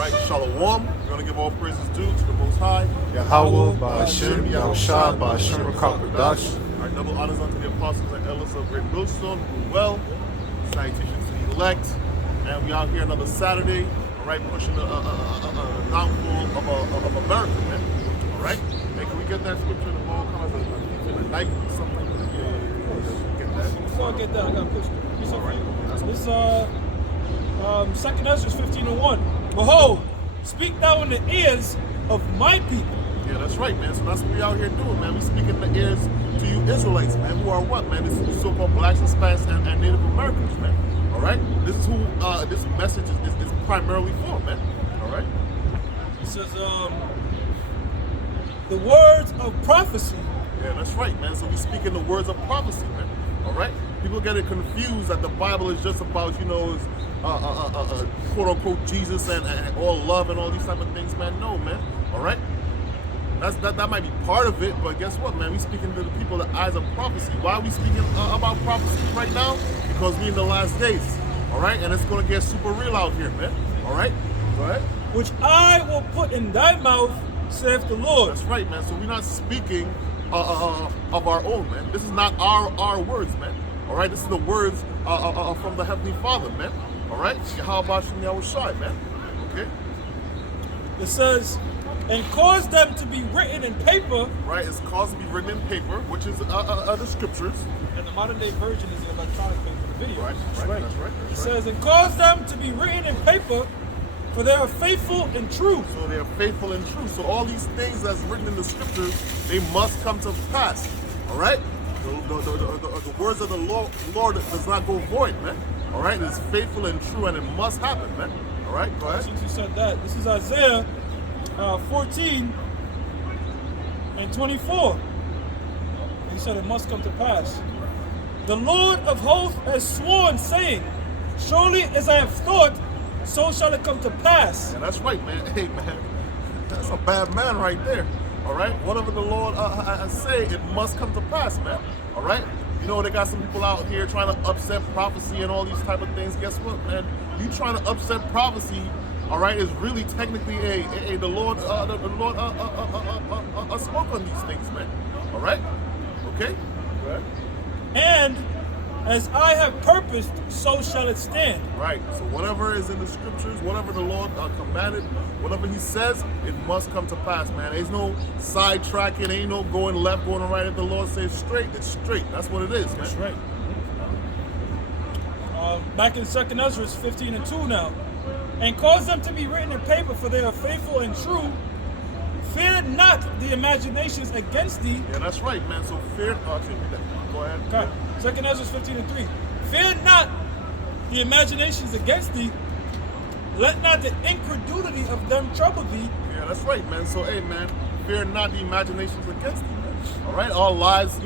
right, Shalom. We're going to give all praises due to the Most High. Yahweh, Ba'ashem, Yahushua, Ba'ashem, Rakam. Our double honors unto the apostles and elders of Great Millstone, who well. Salutations to the elect. And we out here another Saturday, all right, pushing the downfall of America, man. All right? Hey, can we get that scripture in the ball? Kind of in the night or something like that? Yeah. Get that. Before I get that, I got a question. All right. This Second Ezra 15:1. Behold, speak thou in the ears of my people. Yeah, that's right, man. So that's what we out here doing, man. We speaking in the ears to you Israelites, man. Who are what, man? This is so-called blacks, Hispanics, and Native Americans, man. All right? This is who this message is primarily for, man. All right? It says, the words of prophecy. Yeah, that's right, man. So we speak in the words of prophecy, man. All right? People get it confused that the Bible is just about, quote-unquote Jesus and all love and all these type of things, man. No, man. All right? That might be part of it, but guess what, man? We speaking to the people the eyes of prophecy. Why are we speaking about prophecy right now? Because we in the last days, all right? And it's going to get super real out here, man. All right? Go ahead. Which I will put in thy mouth, saith the Lord. That's right, man. So we're not speaking of our own, man. This is not our words, man. All right? This is the words from the Heavenly Father, man. All right? How about Yahushua, man? Okay? It says, and cause them to be written in paper. Right? It's caused to be written in paper, which is the scriptures. And the modern day version is the electronic paper, the video. Right, That's right. That's right. It says, and cause them to be written in paper, for they are faithful and true. So they are faithful and true. So all these things that's written in the scriptures, they must come to pass. All right? The words of the Lord does not go void, man. All right? It's faithful and true, and it must happen, man. All right? Go ahead. Since you said that, this is Isaiah 14 and 24. He said it must come to pass. The Lord of hosts has sworn, saying, surely as I have thought, so shall it come to pass. And that's right, man. Hey, man, that's a bad man right there. All right? Whatever the Lord say, it must come to pass, man. All right? You know, they got some people out here trying to upset prophecy and all these type of things. Guess what, man? You trying to upset prophecy, all right, is really technically the Lord spoke on these things, man. All right? Okay? Go ahead. And as I have purposed, so shall it stand. Right. So whatever is in the scriptures, whatever the Lord commanded, whatever He says, it must come to pass, man. There's no sidetracking, ain't no going left, going right. If the Lord says straight, it's straight. That's what it is, man. That's right. Back in 2nd Ezra 15 and 2 now. And cause them to be written in paper, for they are faithful and true. Fear not the imaginations against thee. Yeah, that's right, man. So fear. Go ahead. Okay. 2nd Ezra 15 and 3. Fear not the imaginations against thee. Let not the incredulity of them trouble thee. Yeah, that's right, man. So, hey, man, fear not the imaginations against thee, man. All right? Our lives,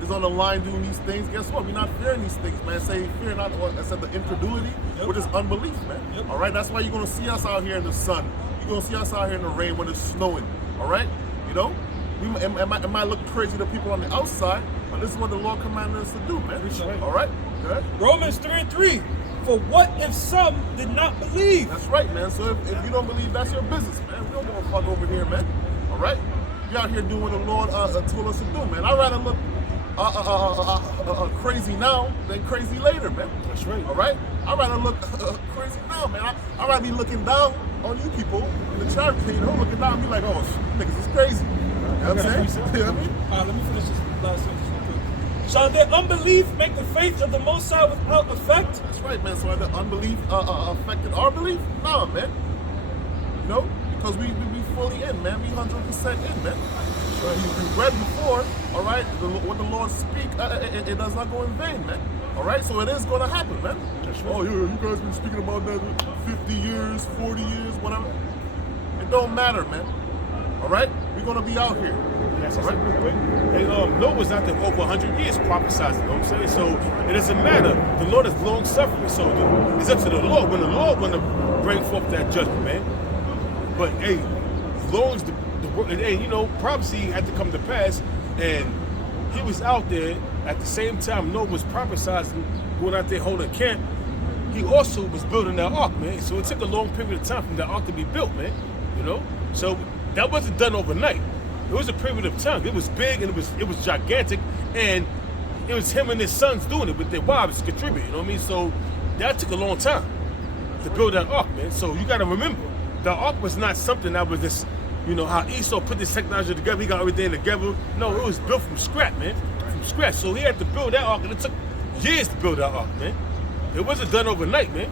is on the line doing these things. Guess what? We're not fearing these things, man. Say fear not, I said the incredulity, which is unbelief, man. Yep. All right? That's why you're going to see us out here in the sun. You're going to see us out here in the rain when it's snowing. All right? It might look crazy to people on the outside, but this is what the Lord commanded us to do, man. Right. All right? Good. Romans 3 and 3. For what if some did not believe? That's right, man. So if you don't believe, that's your business, man. We don't give a fuck over here, man. All right? You out here doing what the Lord told us to do, man. I'd rather look crazy now than crazy later, man. That's right. All right? I'd rather look crazy now, man. I'd rather be looking down on you people in the charity, looking down and be like, oh, niggas is crazy. You know what I'm saying? You know what I mean? Let me finish this last sentence real quick. Shall their unbelief make the faith of the Most High without effect? That's right, man. So had the unbelief affected our belief? Nah, man. Because we fully in, man. We 100% in, man. We read before, all right, when the Lord speak, it does not go in vain, man. All right, so it is going to happen, man. Right. Oh, yeah, you guys been speaking about that 50 years, 40 years, whatever. It don't matter, man. All right, we're going to be out here. That's right. Real quick. Hey, Noah was out there over 100 years prophesizing, you know what I'm saying? So it doesn't matter. The Lord is long suffering, so it's up to the Lord. When the Lord want to bring forth that judgment, man. But hey, as long as prophecy had to come to pass, and he was out there at the same time Noah was prophesizing, going out there holding camp. he also was building that ark, man. So it took a long period of time for that ark to be built, man. You know, so that wasn't done overnight. It was a period of time. It was big and it was gigantic, and it was him and his sons doing it with their wives contributing. You know what I mean? So that took a long time to build that ark, man. So you got to remember, the ark was not something that was just, you know, how Esau put this technology together. He got everything together. No, it was built from scratch, man. From scratch. So he had to build that ark, and it took years to build that ark, man. It wasn't done overnight, man.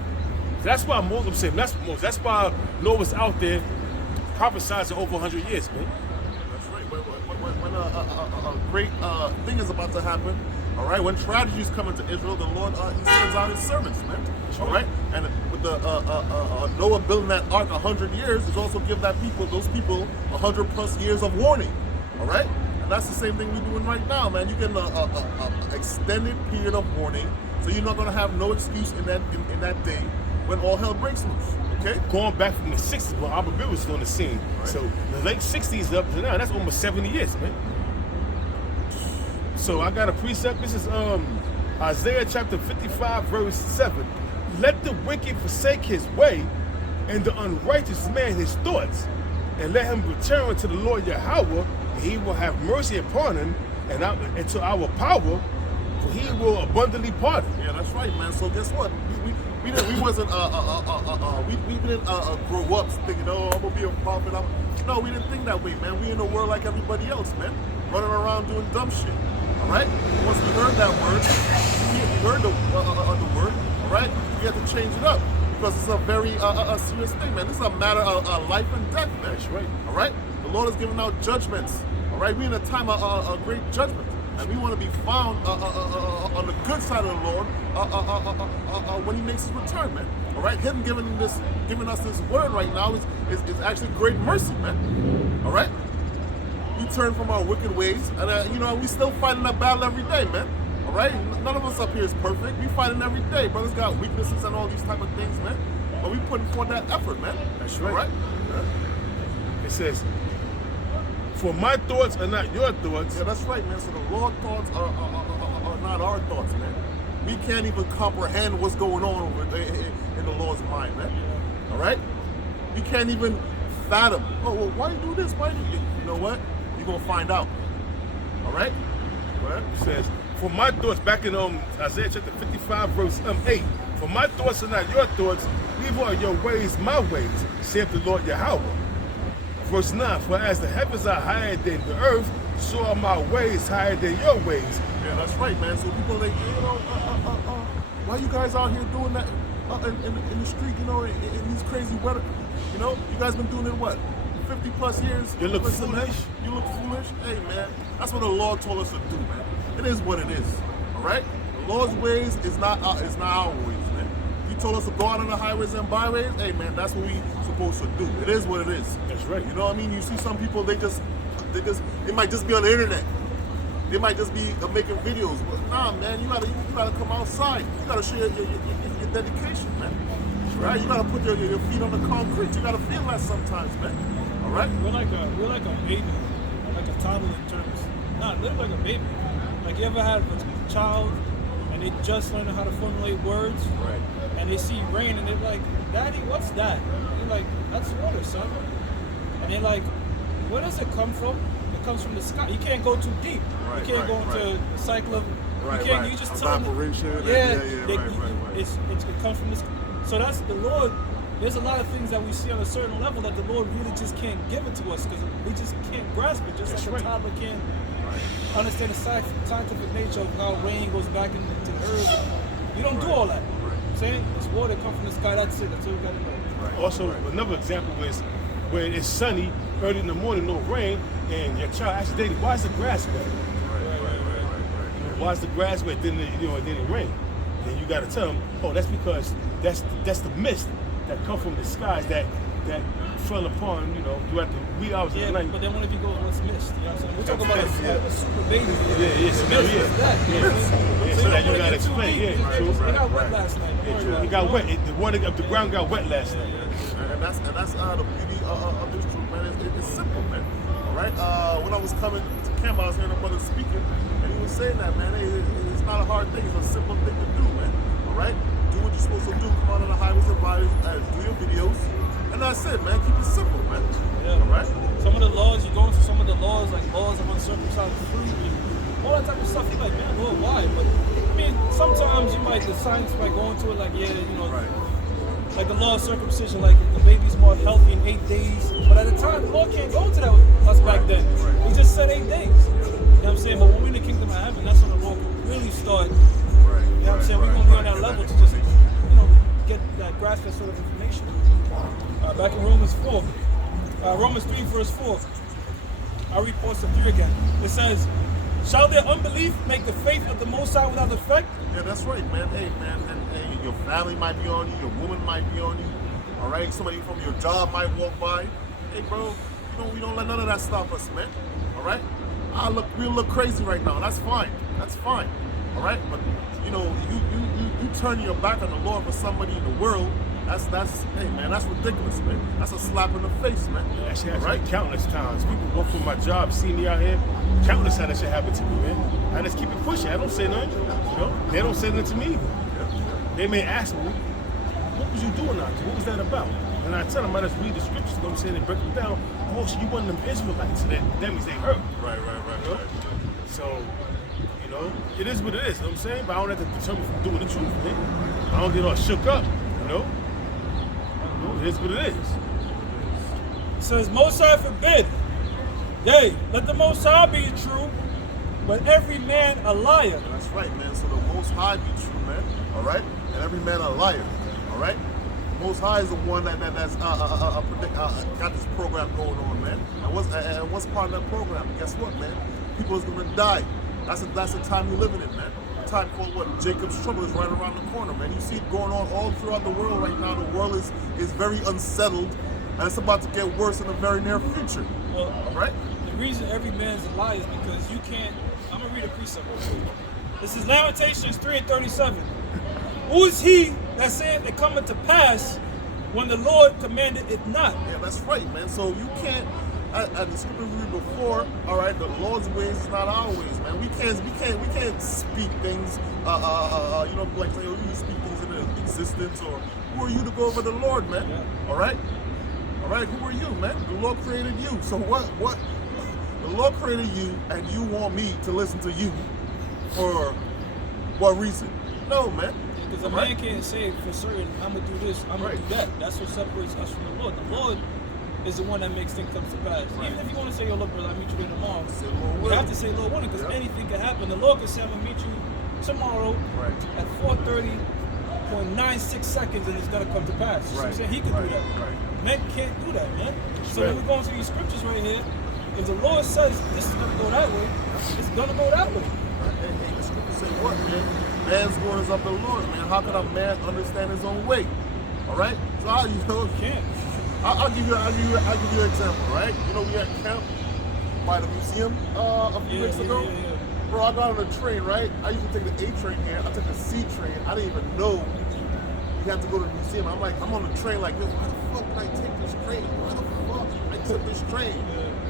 That's why Moses said, that's why Noah was out there prophesizing over 100 years, man. That's right. When a great thing is about to happen, all right, when tragedies come into Israel, the Lord, he sends out his servants, man. All right? And with the Noah building that ark 100 years, is also give those people 100 plus years of warning. All right? And that's the same thing we're doing right now, man. You get an extended period of warning, so you're not going to have no excuse in that day when all hell breaks loose. Okay? Going back from the 60s, when Abu Bakr was on the scene. Right. So the late 60s up to now, that's almost 70 years, man. So I got a precept. This is Isaiah chapter 55, verse 7. Let the wicked forsake his way, and the unrighteous man his thoughts, and let him return to the Lord Yahweh, and he will have mercy upon him, and to our power, for he will abundantly pardon. Yeah, that's right, man. So guess what? We didn't grow up thinking, oh, I'm gonna be a prophet. No, we didn't think that way, man. We in the world like everybody else, man, running around doing dumb shit. All right. Once we heard that word, we heard the word. All right. We had to change it up because it's a very serious thing, man. This is a matter of life and death, man. That's right. All right. The Lord is giving out judgments. All right. We're in a time of great judgment. And we want to be found on the good side of the Lord when He makes His return, man. All right, Him giving us this word right now is actually great mercy, man. All right, we turn from our wicked ways, and we still fighting that battle every day, man. All right, none of us up here is perfect. We fighting every day. Brothers got weaknesses and all these type of things, man. But we putting forth that effort, man. That's right. All right. Yeah. It says, for my thoughts are not your thoughts. Yeah, that's right, man. So the Lord's thoughts are not our thoughts, man. We can't even comprehend what's going on in the Lord's mind, man. All right? We can't even fathom. Oh, well, why you do this? Why do you know what? You're going to find out. All right? Go ahead. It says, for my thoughts, back in Isaiah chapter 55, verse 8, for my thoughts are not your thoughts, neither are your ways my ways, saith the Lord Yahweh. Verse 9, for as the heavens are higher than the earth, so are my ways higher than your ways. Yeah, that's right, man. So people like, why you guys out here doing that in the street, in these crazy weather? You guys been doing it, what, 50 plus years? You look foolish. You look foolish? Hey, man, that's what the Lord told us to do, man. It is what it is, all right? The Lord's ways is not our ways, man. He told us to go out on the highways and byways. Hey, man, that's what we supposed to do. It is what it is. That's right. You know what I mean? You see some people, they might just be on the internet. They might just be making videos. But nah, man, you gotta come outside. You gotta show your dedication, man. Right? You gotta put your feet on the concrete. You gotta feel that sometimes, man. All right? We're like a baby, like a toddler in terms. Not live like a baby. Like, you ever had a child and they just learning how to formulate words, right? And they see rain and they're like, Daddy, what's that? And you're like, that's water, son. And they're like, where does it come from? It comes from the sky. You can't go too deep. Right, you can't go into the cycle of. You can't. You just tell them. It comes from the sky. So that's the Lord. There's a lot of things that we see on a certain level that the Lord really just can't give it to us because we just can't grasp it. Just that's like right. a toddler can't understand the scientific nature of how rain goes back into the earth. You don't do all that. Saying it's water comes from the sky. That's it. That's all we gotta know. Right. Also, another example is when it's sunny early in the morning, no rain, and your child asks Daddy, why is the grass wet? Why is the grass wet? Then it didn't rain. Then you got to tell them, oh, that's because that's the mist that come from the skies that fell upon throughout the wee hours of the night. But then what if you go what's missed? You know what I'm saying? We're talking about a super baby. So that you got to explain. Yeah, true. It got wet last night. It got wet. The water of the ground got wet last night. And that's the beauty of this truth, man. It's simple, man. All right. When I was coming to camp, I was hearing a brother speaking, and he was saying that, man, it's not a hard thing. It's a simple thing to do, man. All right. Do what you're supposed to do. Come out on the highways and byways, do your videos, and that's it, man. Keep it simple, man. Yeah. All right. Some of the laws, you go into some of the laws, like laws of uncircumcised fruit, and all that type of stuff. You're like, man, Lord, why? But I mean, sometimes you might, the science might go into it, like, yeah, you know, Right. like the law of circumcision, like the baby's more healthy in 8 days. But at the time, the Lord can't go into that with us back then. Right. He just said 8 days. You know what I'm saying? But when we're in the kingdom of heaven, that's when the Lord can really start. Right. You know what I'm saying? We're going to be on that level to just, you know, get that, grasp that sort of information. Back in Romans 4. Romans 3 verse 4. I'll read parts of 3 again. It says, shall their unbelief make the faith of the Most High without effect? Yeah, that's right, man. Hey, man, and hey, your family might be on you, your woman might be on you. All right, somebody from your job might walk by. Hey, bro, we don't let none of that stop us, man. All right, we'll look crazy right now. That's fine. That's fine. All right, but you know, you turn your back on the Lord for somebody in the world. That's hey, man, that's ridiculous, man. That's a slap in the face, man. Yeah, that shit All happens right? countless times. People go for my job, see me out here. Countless times that shit happen to me, man. I just keep it pushing. I don't say nothing. You know? They don't say nothing to me. They may ask me, what was you doing out there? What was that about? And I tell them, I just read the scriptures, you know what I'm saying? They break them down. Oh, so you one of them Israelites. So that means they hurt. Right. You know? So, you know, it is what it is, you know what I'm saying? But I don't have to deter me from doing the truth, man. I don't get all shook up, you know? It is what it is. It says, Most High forbid. Yea, let the Most High be true, but every man a liar. That's right, man. So the Most High be true, man. All right, and every man a liar. All right. The Most High is the one that's got this program going on, man. And what's part of that program? Guess what, man? People is gonna die. That's the time we're living in, man. A time called what? Jacob's trouble is right around the corner, man. You see it going on all throughout the world right now. The world is very unsettled, and it's about to get worse in the very near future. Well, All right. the reason every man's a liar is because you can't. I'm gonna read a precept real quick. This is Lamentations 3:37. Who is he that saith it cometh to pass when the Lord commanded it not? Yeah, that's right, man. So you can't, as the scripture we read before, all right, the Lord's ways is not our ways, man. We can't speak things, you know, like you speak things into existence, or who are you to go over the Lord, man? Yeah. All right, who are you, man? The Lord created you. So what? The Lord created you, and you want me to listen to you for what reason? No, man. Because a All man right? can't say for certain, I'm gonna do this, I'm gonna Right. do that. That's what separates us from the Lord. The Lord is the one that makes things come to pass. Right. Even if you want to say, yo, look, brother, I'll meet you there tomorrow. Say Lord You willing. have to say Lord willing, because Yeah. anything can happen. The Lord can say, I'm gonna meet you tomorrow Right. at 4:30.96 seconds, and it's gonna come to pass. You see what I'm Right. saying? He can Right. do that. Right. Men can't do that, man. So right. when we go into these scriptures right here, if the Lord says this is gonna go that way, it's gonna go that way. Hey, the scripture say what, man? Man's going is of the Lord, man. How can a man understand his own way? All right. So You can't. I'll give you an example, right? You know, we had camp by the museum a few weeks ago. Yeah. Bro, I got on a train, right? I used to take the A train here. I took the C train. I didn't even know you had to go to the museum. I'm on the train like, yo, why the fuck did I take this train? Why the fuck I took this train?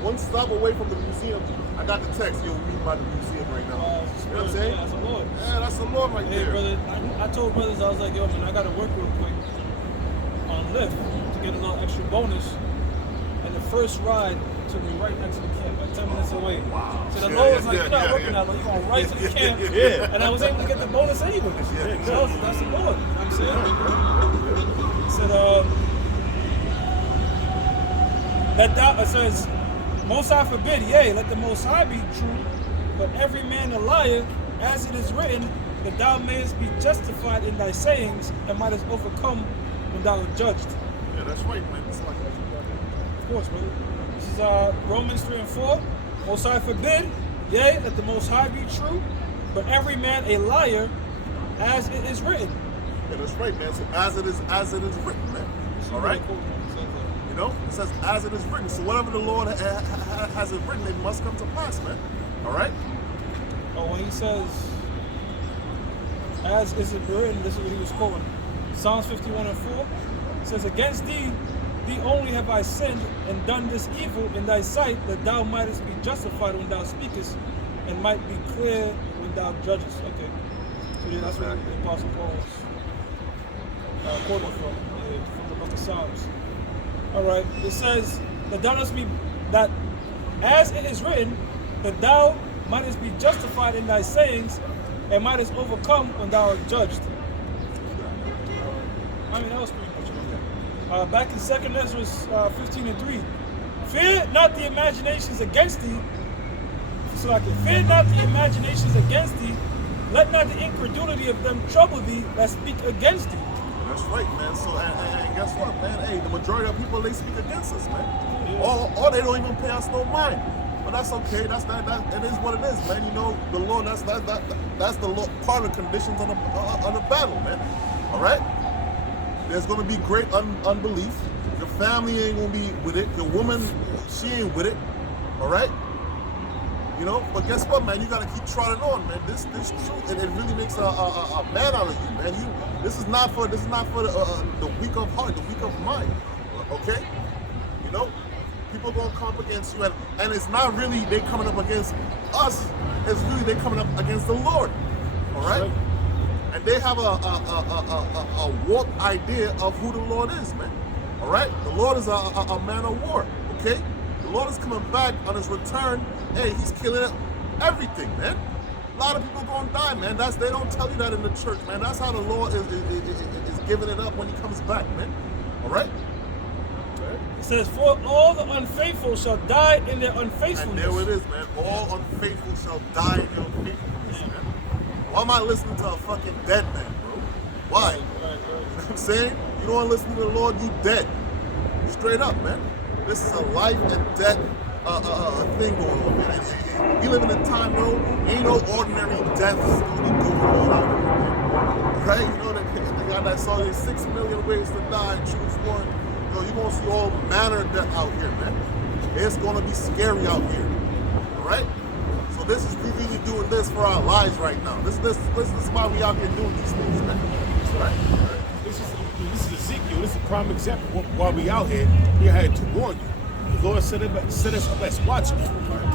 One stop away from the museum, I got the text, yo, meet by the museum right now. You know what I'm saying? Yeah, that's the Lord. Yeah, that's the Lord right Hey, there. brother, I told brothers, I was like, yo, man, I got to work real quick on Lyft to get a little extra bonus. And the first ride took me right next to the camp, like 10 minutes away. Wow. So the Yeah, Lord was yeah, like, yeah, you're not yeah, working yeah. out, you're going right to the camp. Yeah. And I was able to get the bonus anyway. Yeah. So that's the Lord. You know what I'm saying? He said, it says, Most High forbid, yea, let the Most High be true, but every man a liar, as it is written, that thou mayest be justified in thy sayings, and mightest overcome when thou art judged. Yeah, that's right, man. It's like, Of course, brother. This is Romans 3:4. Most High forbid, yea, let the Most High be true, but every man a liar, as it is written. yeah, that's right, man. So as it is written, man. All right. You know, it says as it is written. So whatever the Lord has it written, it must come to pass, man. All right. Oh, when he says, as is it written, this is what he was quoting. Psalms 51:4 says, against thee only have I sinned and done this evil in thy sight, that thou mightest be justified when thou speakest, and might be clear when thou judgest. Okay. So yeah, that's what the Apostle Paul was quoted from the book of Psalms. All right, it says that that as it is written, that thou mightest be justified in thy sayings, and mightest overcome when thou art judged. I mean, that was pretty much it. Back in 2nd Ezra 15:3, fear not the imaginations against thee. So I can fear not the imaginations against thee. Let not the incredulity of them trouble thee that speak against thee. That's right, man. So, and guess what, man? Hey, the majority of people, they speak against us, man. Yeah. Or they don't even pay us no mind. But that's okay. That it is what it is, man. You know, the Lord. That's the Lord, part of the conditions on the battle, man. All right. There's gonna be great unbelief. Your family ain't gonna be with it. Your woman, she ain't with it. All right. You know, but guess what, man? You gotta keep trotting on, man. This truth, and it really makes a man out of you, man. This is not for the weak of heart, the weak of mind. Okay? You know, people gonna come up against you, and it's not really they coming up against us. It's really they coming up against the Lord. All right? And they have a warped idea of who the Lord is, man. All right? The Lord is a man of war. Okay? The Lord is coming back on his return. Hey, he's killing everything, man. A lot of people gonna die, man. They don't tell you that in the church, man. That's how the Lord is giving it up when he comes back, man. All right? It says, for all the unfaithful shall die in their unfaithfulness. And there it is, man. All unfaithful shall die in their unfaithfulness, man. Why am I listening to a fucking dead man, bro? Why? You know what I'm saying? You don't want to listen to the Lord, you dead. Straight up, man. This is a life and death thing going on, man. And we live in a time, bro, ain't no ordinary deaths going on out here, man. Right? You know, the guy that saw these 6 million ways to die, choose one. You know, you're going to see all manner of death out here, man. It's going to be scary out here. All right? So this is, we really doing this for our lives right now. This is why we out here doing these things, man. Right? This is Ezekiel. This is a prime example. While we out here, he had to warn you. The Lord set us up as watchmen.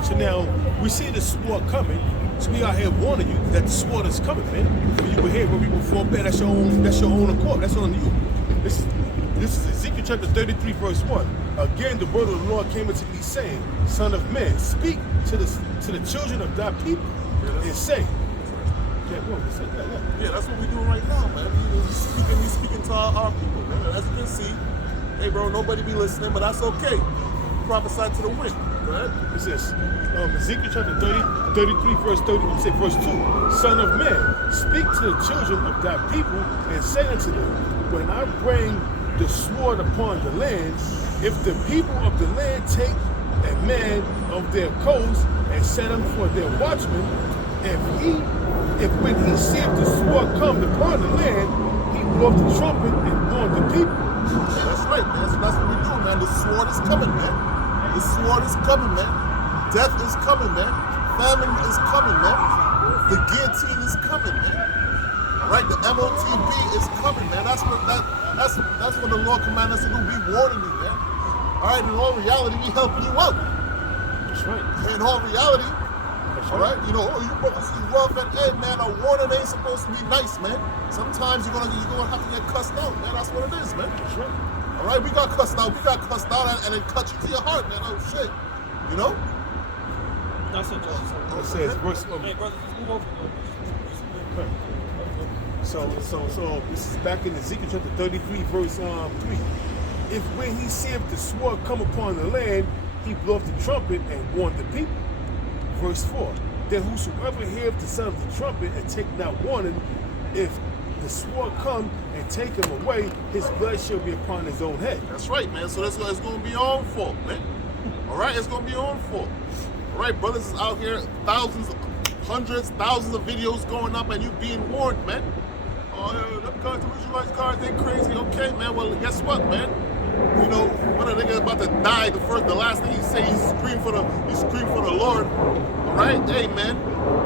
So now we see the sword coming. So we out here warning you that the sword is coming, man. When you were here, when we were for bed, that's your own accord. That's on you. This is Ezekiel chapter 33, verse 1. Again, the word of the Lord came unto me, saying, Son of man, speak to the children of thy people, and say. Yeah, that's what we're doing right now, man. We speaking to our people, man. As you can see, hey, bro, nobody be listening, but that's okay. Prophesy to the wind. Go ahead. It says, Ezekiel chapter 33, verse 2. Son of man, speak to the children of thy people, and say unto them, when I bring the sword upon the land, if the people of the land take a man of their coast and set him for their watchman, if when he seeth the sword come upon the land, he blow the trumpet and warn the people. Yeah, that's right, man. So that's what we're doing, man. The sword is coming, man. The sword is coming, man. Death is coming, man. Famine is coming, man. The guillotine is coming, man. Right? The MOTB is coming, man. That's what the Lord commanded us to do. We warning you, man. All right, in all reality, we helping you out. That's right. In all reality, all right, you know, you brothers is rough, and hey, man, a warning ain't supposed to be nice, man. Sometimes you're gonna have to get cussed out, man. That's what it is, man. That's right. All right, we got cussed out, and it cut you to your heart, man. Oh shit, you know. That's it, Joe. It says, verse. Hey, brother, just move over. So this is back in Ezekiel chapter 33, verse 3. If when he seeth the sword come upon the land, he bloweth the trumpet and warn the people. Verse 4. Then whosoever heareth the sound of the trumpet and take not warning, if the sword come and take him away, his blood shall be upon his own head. That's right, man. So it's going to be your own fault, man. All right, it's going to be your own fault. All right, brothers is out here, hundreds, thousands of videos going up, and you being warned, man. Oh, them guys, the Israelites guys, they crazy. Okay, man. Well, guess what, man? You know, when a nigga about to die, the last thing he say, he scream for the Lord. All right, hey, man,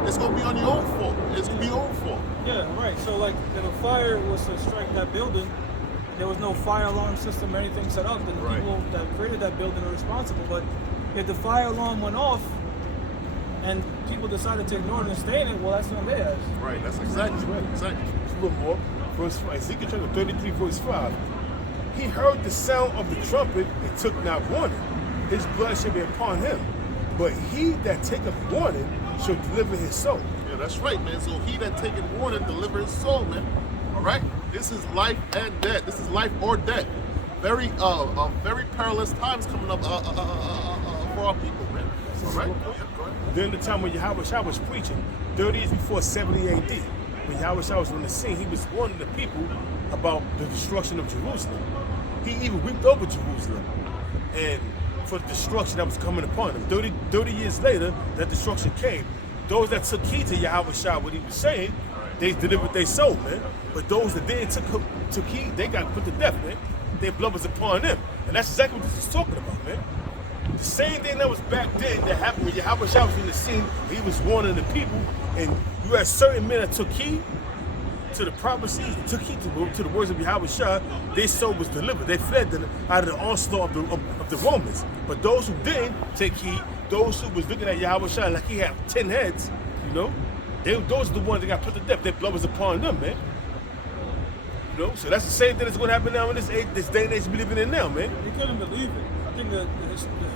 it's gonna be on your own fault. It's gonna be your own fault. Yeah, right. So, like, if a fire was to strike that building, there was no fire alarm system or anything set up, then the people that created that building are responsible. But if the fire alarm went off and people decided to ignore it and stay in it, well, that's on their ass. Right. That's exactly right. Exactly. It's a little more. verse 5, Ezekiel chapter 33, verse 5. He heard the sound of the trumpet and took not warning. His blood shall be upon him. But he that taketh warning shall deliver his soul. Yeah, that's right, man. So he that taketh warning deliver his soul, man. All right? This is life and death. This is life or death. Very perilous times coming up for our people, man. All right? Yeah, go ahead. During the time when Yahweh was preaching, 30 years before 70 AD, when Yahweh was on the scene, he was warning the people about the destruction of Jerusalem. He even wept over Jerusalem and for the destruction that was coming upon them. 30 years later, that destruction came. Those that took heed to Yahweh Shah, what he was saying, they delivered their soul, man. But those that didn't took heed, they got put to death, man. Their blood was upon them. And that's exactly what this is talking about, man. The same thing that was back then that happened when Yahweh Shah was in the scene, he was warning the people, and you had certain men that took heed to the prophecies, took heed to the words of Yahweh Shah, their soul was delivered. They fled out of the onslaught of the Romans. But those who didn't take heed, those who was looking at Yahweh Shah like he had 10 heads, you know, those are the ones that got put to death. Their blood was upon them, man. You know, so that's the same thing that's going to happen now in this day and age we're living in now, man. They couldn't believe it. I think the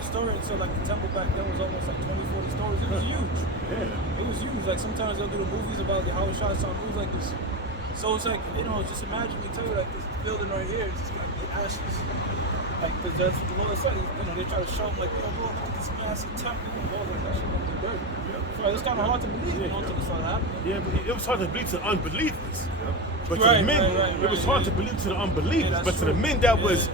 historians said like the temple back then was almost like 20, 40 stories. It was huge. Yeah. It was huge. Like sometimes they'll do the movies about the Yahweh Shah song movies like this. So it's like, you know, just imagine me tell you like this building right here is just gonna be ashes. Like, because that's what the Lord said. You know, they try to show them like, yo, bro, look at this massive temple. And all that shit gonna be dirty. So like, it's kind of hard to believe, you know, until it started happening. Yeah, but it was hard to believe to unbelievers. But to Right, the men, right, it was hard to believe to the unbelievers. Yeah, but to the true. men that was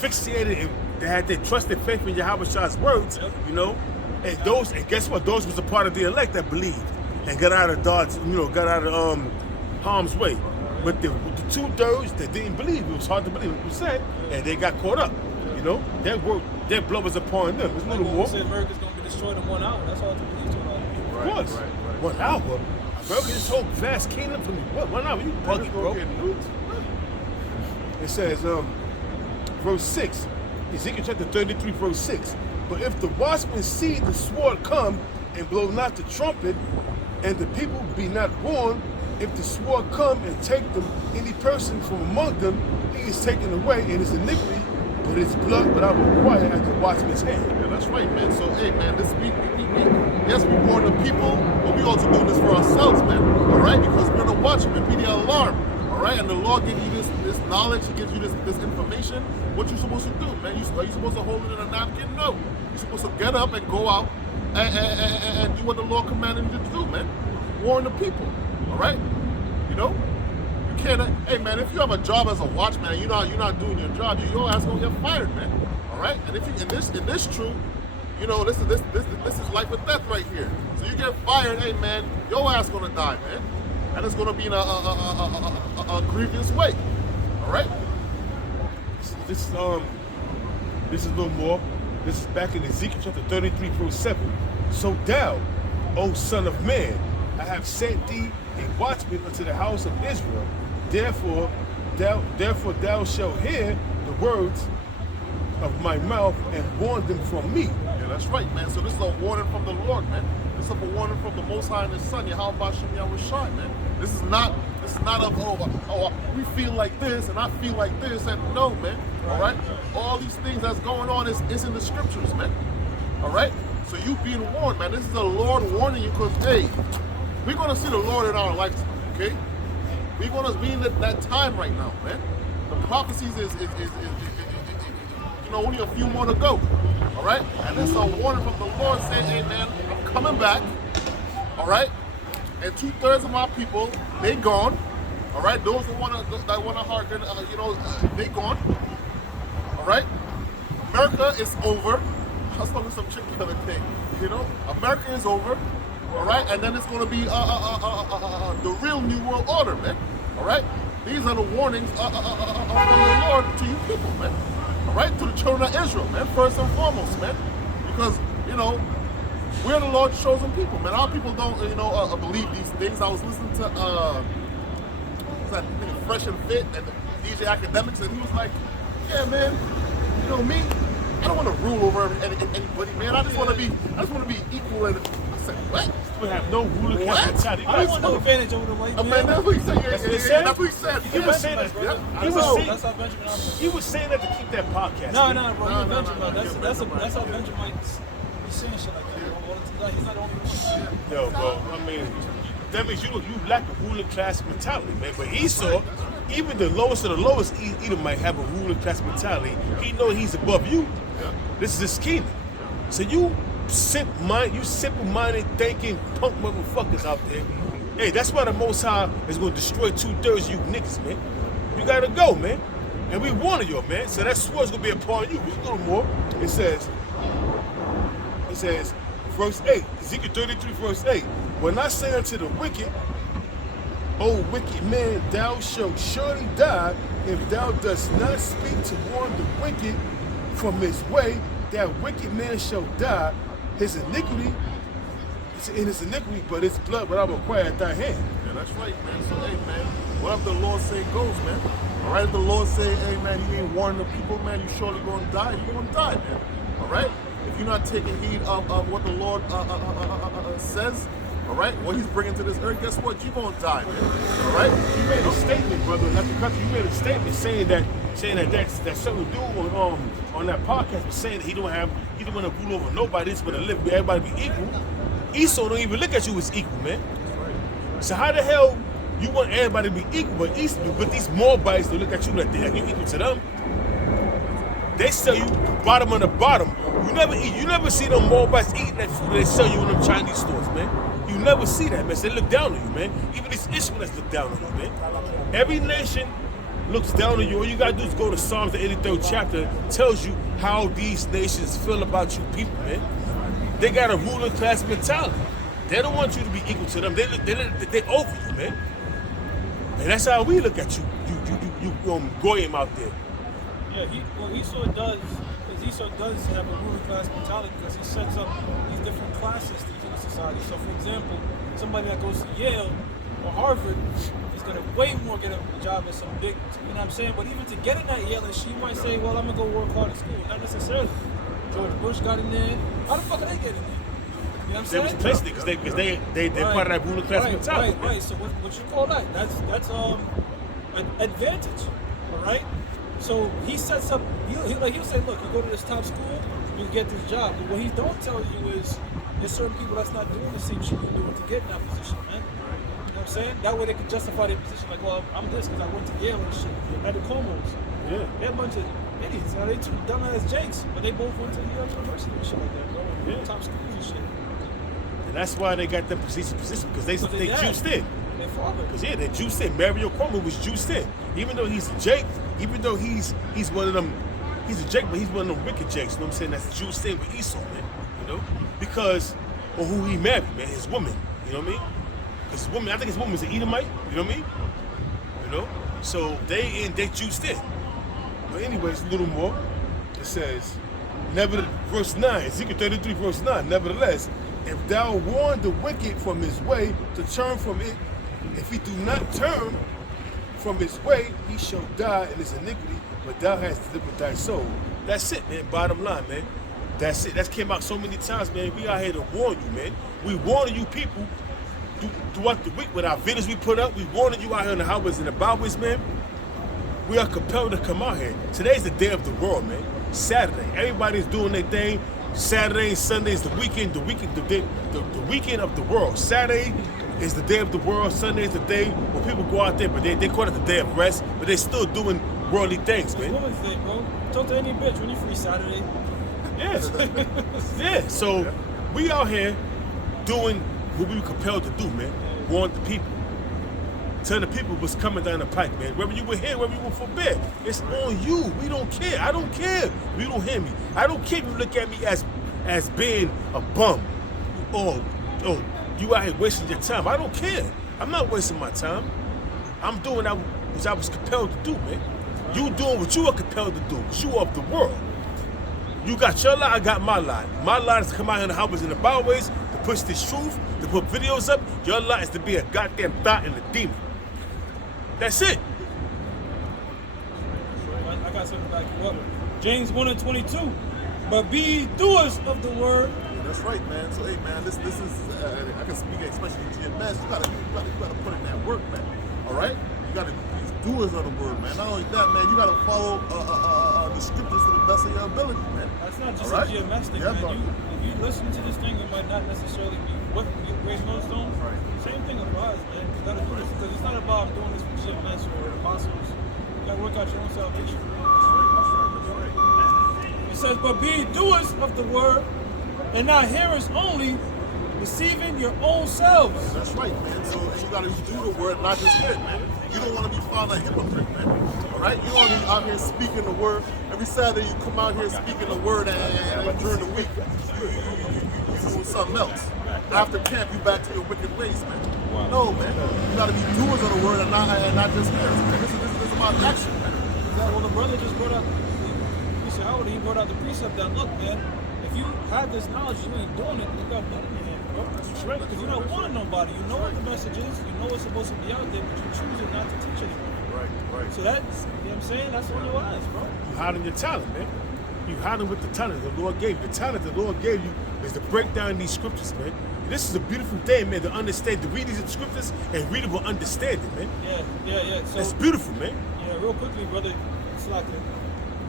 fixated and they had their trust and faith in Yahweh Shah's words, you know, and guess what? Those was a part of the elect that believed and got out of God's, you know, got out of harm's way. But the 2/3 that didn't believe, it was hard to believe what was said, and they got caught up. You know, their blood was upon them. There's a little more. Said America's gonna be destroyed in 1 hour. That's all to believe to a lot of people. Of course. 1 hour. America, this whole vast kingdom from what? 1 hour? You buggy, bro. It says, verse 6, Ezekiel chapter 33, verse 6. But if the watchmen see the sword come and blow not the trumpet, and the people be not warned, if the sword come and take them, any person from among them, he is taken away in his iniquity, but his blood without require at the watchman's hand. Yeah, that's right, man. So, hey, man, this week, yes, we warn the people, but we also do this for ourselves, man. All right? Because we're the watchmen, be the alarm. All right? And the Lord gives you this knowledge, He gives you this information. What you supposed to do, man? Are you supposed to hold it in a napkin? No. You're supposed to get up and go out and do what the Lord commanded you to do, man. Warn the people. All right? You know? You can't, hey, man, if you have a job as a watchman, you're not doing your job, your ass gonna get fired, man. All right? And if you in this truth, you know, this is life or death right here. So you get fired, hey, man, your ass gonna die, man. And it's gonna be in a grievous way. All right? This is a little more. This is back in Ezekiel chapter 33, verse 7. So thou, O son of man, I have sent thee a watchman unto the house of Israel. Therefore thou shalt hear the words of my mouth and warn them from me. Yeah, that's right, man. So this is a warning from the Lord, man. This is a warning from the Most High and His Son, Yahweh Bashem Yahweh Shai, man. This is not of we feel like this and I feel like this, and no, man. All right, all these things that's going on is in the scriptures, man. All right, so you being warned, man. This is the Lord warning you, because hey, we're gonna see the Lord in our lifetime. Okay, we're gonna be in that time right now, man. The prophecies is you know, only a few more to go. All right, and this is a warning from the Lord saying, hey, man, I'm coming back. All right, and 2/3 of my people, they gone. All right, those that wanna hearken, you know, they gone. All right, America is over. I was talking to some chick the other day. You know, America is over. All right, and then it's going to be the real new world order, man. All right, these are the warnings from the Lord to you people, man. All right, to the children of Israel, man. First and foremost, man, because you know we're the Lord's chosen people, man. Our people don't, you know, believe these things. I was listening to Fresh and Fit and DJ Academics, and he was like, yeah, man, you know me, I don't want to rule over anybody, man. I just want to be equal. And I said, what? people have no ruler class What? mentality. I don't want no advantage over the white man. Man, that's what he said. Yeah, That's what he yeah, said? that's what he said. He was saying that. Yeah, He I was know. saying- That's how Benjamin operates. He was saying that to keep that podcast. No, man. no, bro. No, You're no, Benjamin. no, That's you're that's Benjamin. how Benjamin is saying shit like that. Bro. He's not the only one. Yo, bro, I mean, that means you lack a ruling class mentality, man. But Esau, even the lowest of the lowest Edom might have a ruling class mentality. He know he's above you. This is his kingdom. So you simple-minded thinking punk motherfuckers out there. Hey, that's why the Most High is going to destroy 2/3 of you niggas, man. You gotta go, man. And we warning you, man. So that sword's gonna be upon you. There's a little more. It says, verse 8, Ezekiel 33, verse 8. When I say unto the wicked, O wicked man, thou shalt surely die if thou dost not speak to warn the wicked from his way. That wicked man shall die. His iniquity, it's in his iniquity, but his blood will I require at thy hand. Yeah, that's right, man. So, hey, man, whatever the Lord say goes, man. All right, if the Lord say, hey, man, you ain't warning the people, man, you surely gonna die. You're gonna die, man. All right? If you're not taking heed of what the Lord says, all right, what He's bringing to this earth, guess what? You're gonna die, man. All right? You made a statement, brother, not the country. You made a statement saying that something to do on that podcast was saying that he don't want to rule over nobody. He's going to live, everybody be equal. Esau don't even look at you as equal, man. So how the hell you want everybody to be equal, but these Moabites don't look at you like you equal to them? They sell you bottom of the bottom. You never see them Moabites eating that food they sell you in them Chinese stores, man. You never see that, man. So they look down on you, man. Even these Ishmaelites look down on you, man. Every nation looks down on you. All you gotta do is go to Psalms, the 83rd chapter, tells you how these nations feel about you people, man. They got a ruling class mentality. They don't want you to be equal to them. They over you, man. And that's how we look at you. You goyim out there. Yeah, Esau does, because Esau does have a ruling class mentality because he sets up these different classes to the society. So, for example, somebody that goes to Yale or Harvard is going to way more get a job at some big, you know what I'm saying? But even to get in that Yale, she might say, well, I'm going to go work hard at school. Not necessarily. George Bush got in there. How the fuck did they get in there? You know what I'm They saying? was placed it because they're part of that ruling class mentality. Right. So what you call that? That's an advantage, all right? So he sets up. He'll say, look, you go to this top school, you get this job. But what he don't tell you is there's certain people that's not doing the same shit you're doing to get in that position, man. You know what I'm saying? That way they can justify their position. Like, well, I'm this because I went to Yale and shit. At the Comos. Yeah. They're a bunch of idiots. Now they two dumbass Jakes, but they both went to Yale University and shit like that, bro. Yeah. Top schools and shit. And that's why they got that position because they juiced in. They father. Because they juiced in. Mario Cuomo was juiced in. Even though he's a Jake, even though he's one of them, he's a Jake, but he's one of them wicked Jakes. You know what I'm saying? That's juiced in with Esau, man. You know, because or who he married, man, his woman. You know what I mean? Because his woman, I think his woman was an Edomite. You know what I mean? You know, so they juiced in. But anyways, a little more. It says, verse 9, Ezekiel 33, verse 9. Nevertheless, if thou warn the wicked from his way to turn from it, if he do not turn from his way, he shall die in his iniquity, but thou hast delivered thy soul. That's it, man. Bottom line, man. That's it. That's came out so many times, man. We out here to warn you, man. We warning you people throughout the week with our videos we put up. We warning you out here in the highways and the byways, man. We are compelled to come out here. Today's the day of the world, man. Saturday. Everybody's doing their thing. Saturday and Sunday is the weekend. The weekend of the world. Saturday is the day of the world. Sunday is the day when people go out there, but they call it the day of rest, but they're still doing worldly things, man. Woman's Day, bro. Talk to any bitch when you free Saturday. Yeah. Yeah. So we out here doing what we were compelled to do, man. Warn the people. Tell the people what's coming down the pike, man. Whether you were here, whether you were forbid, it's on you. We don't care. I don't care if you don't hear me. I don't care if you look at me as being a bum. Oh, you out here wasting your time. I don't care. I'm not wasting my time. I'm doing what I was compelled to do, man. You doing what you are compelled to do, because you are of the world. You got your lie, I got my lie. My lie is to come out here in the highways and the byways, to push this truth, to put videos up. Your lie is to be a goddamn thought and a demon. That's it. I got something to back you up. James 1:22. But be ye doers of the word That's right, man. So, hey, man, this is, I can speak especially to your mess. You gotta put in that work, man. All right? You gotta be doers of the word, man. Not only that, man, you gotta follow the scriptures to the best of your ability, man. That's not just All right? a GMS thing, Yeah, man. bro. If you listen to this thing, it might not necessarily be what your Grace Millstone. Right. Same thing applies, man. You gotta do this because it's not about I'm doing this for GMS or apostles. You gotta work out your own salvation. It says, but be doers of the word and not hearers only, deceiving your own selves. That's right, man. So you gotta do the word, not just hear it, man. You don't want to be found a hypocrite, man. All right? You don't want to be out here speaking the word. Every Saturday you come out here speaking the word, and during the week you doing something else. After camp, you back to your wicked ways, man. No, man. You gotta be doers of the word and not just hearers, man. This is about action, man. Well, the brother just brought up, he said, how would he brought out the precept that, look, man, if you have this knowledge, you ain't doing it, you got blood in your hand, bro. That's right. Because you don't want nobody. You know what the message is, you know what's supposed to be out there, but you choosing not to teach anyone. Right. So that's, you know what I'm saying? That's on your eyes, bro. You hiding your talent, man. You hiding with the talent the Lord gave you. The talent the Lord gave you is to break down these scriptures, man. This is a beautiful day, man, to understand, to read these scriptures and read it with understanding, man. Yeah. So, It's beautiful, man. yeah, real quickly, brother, it's like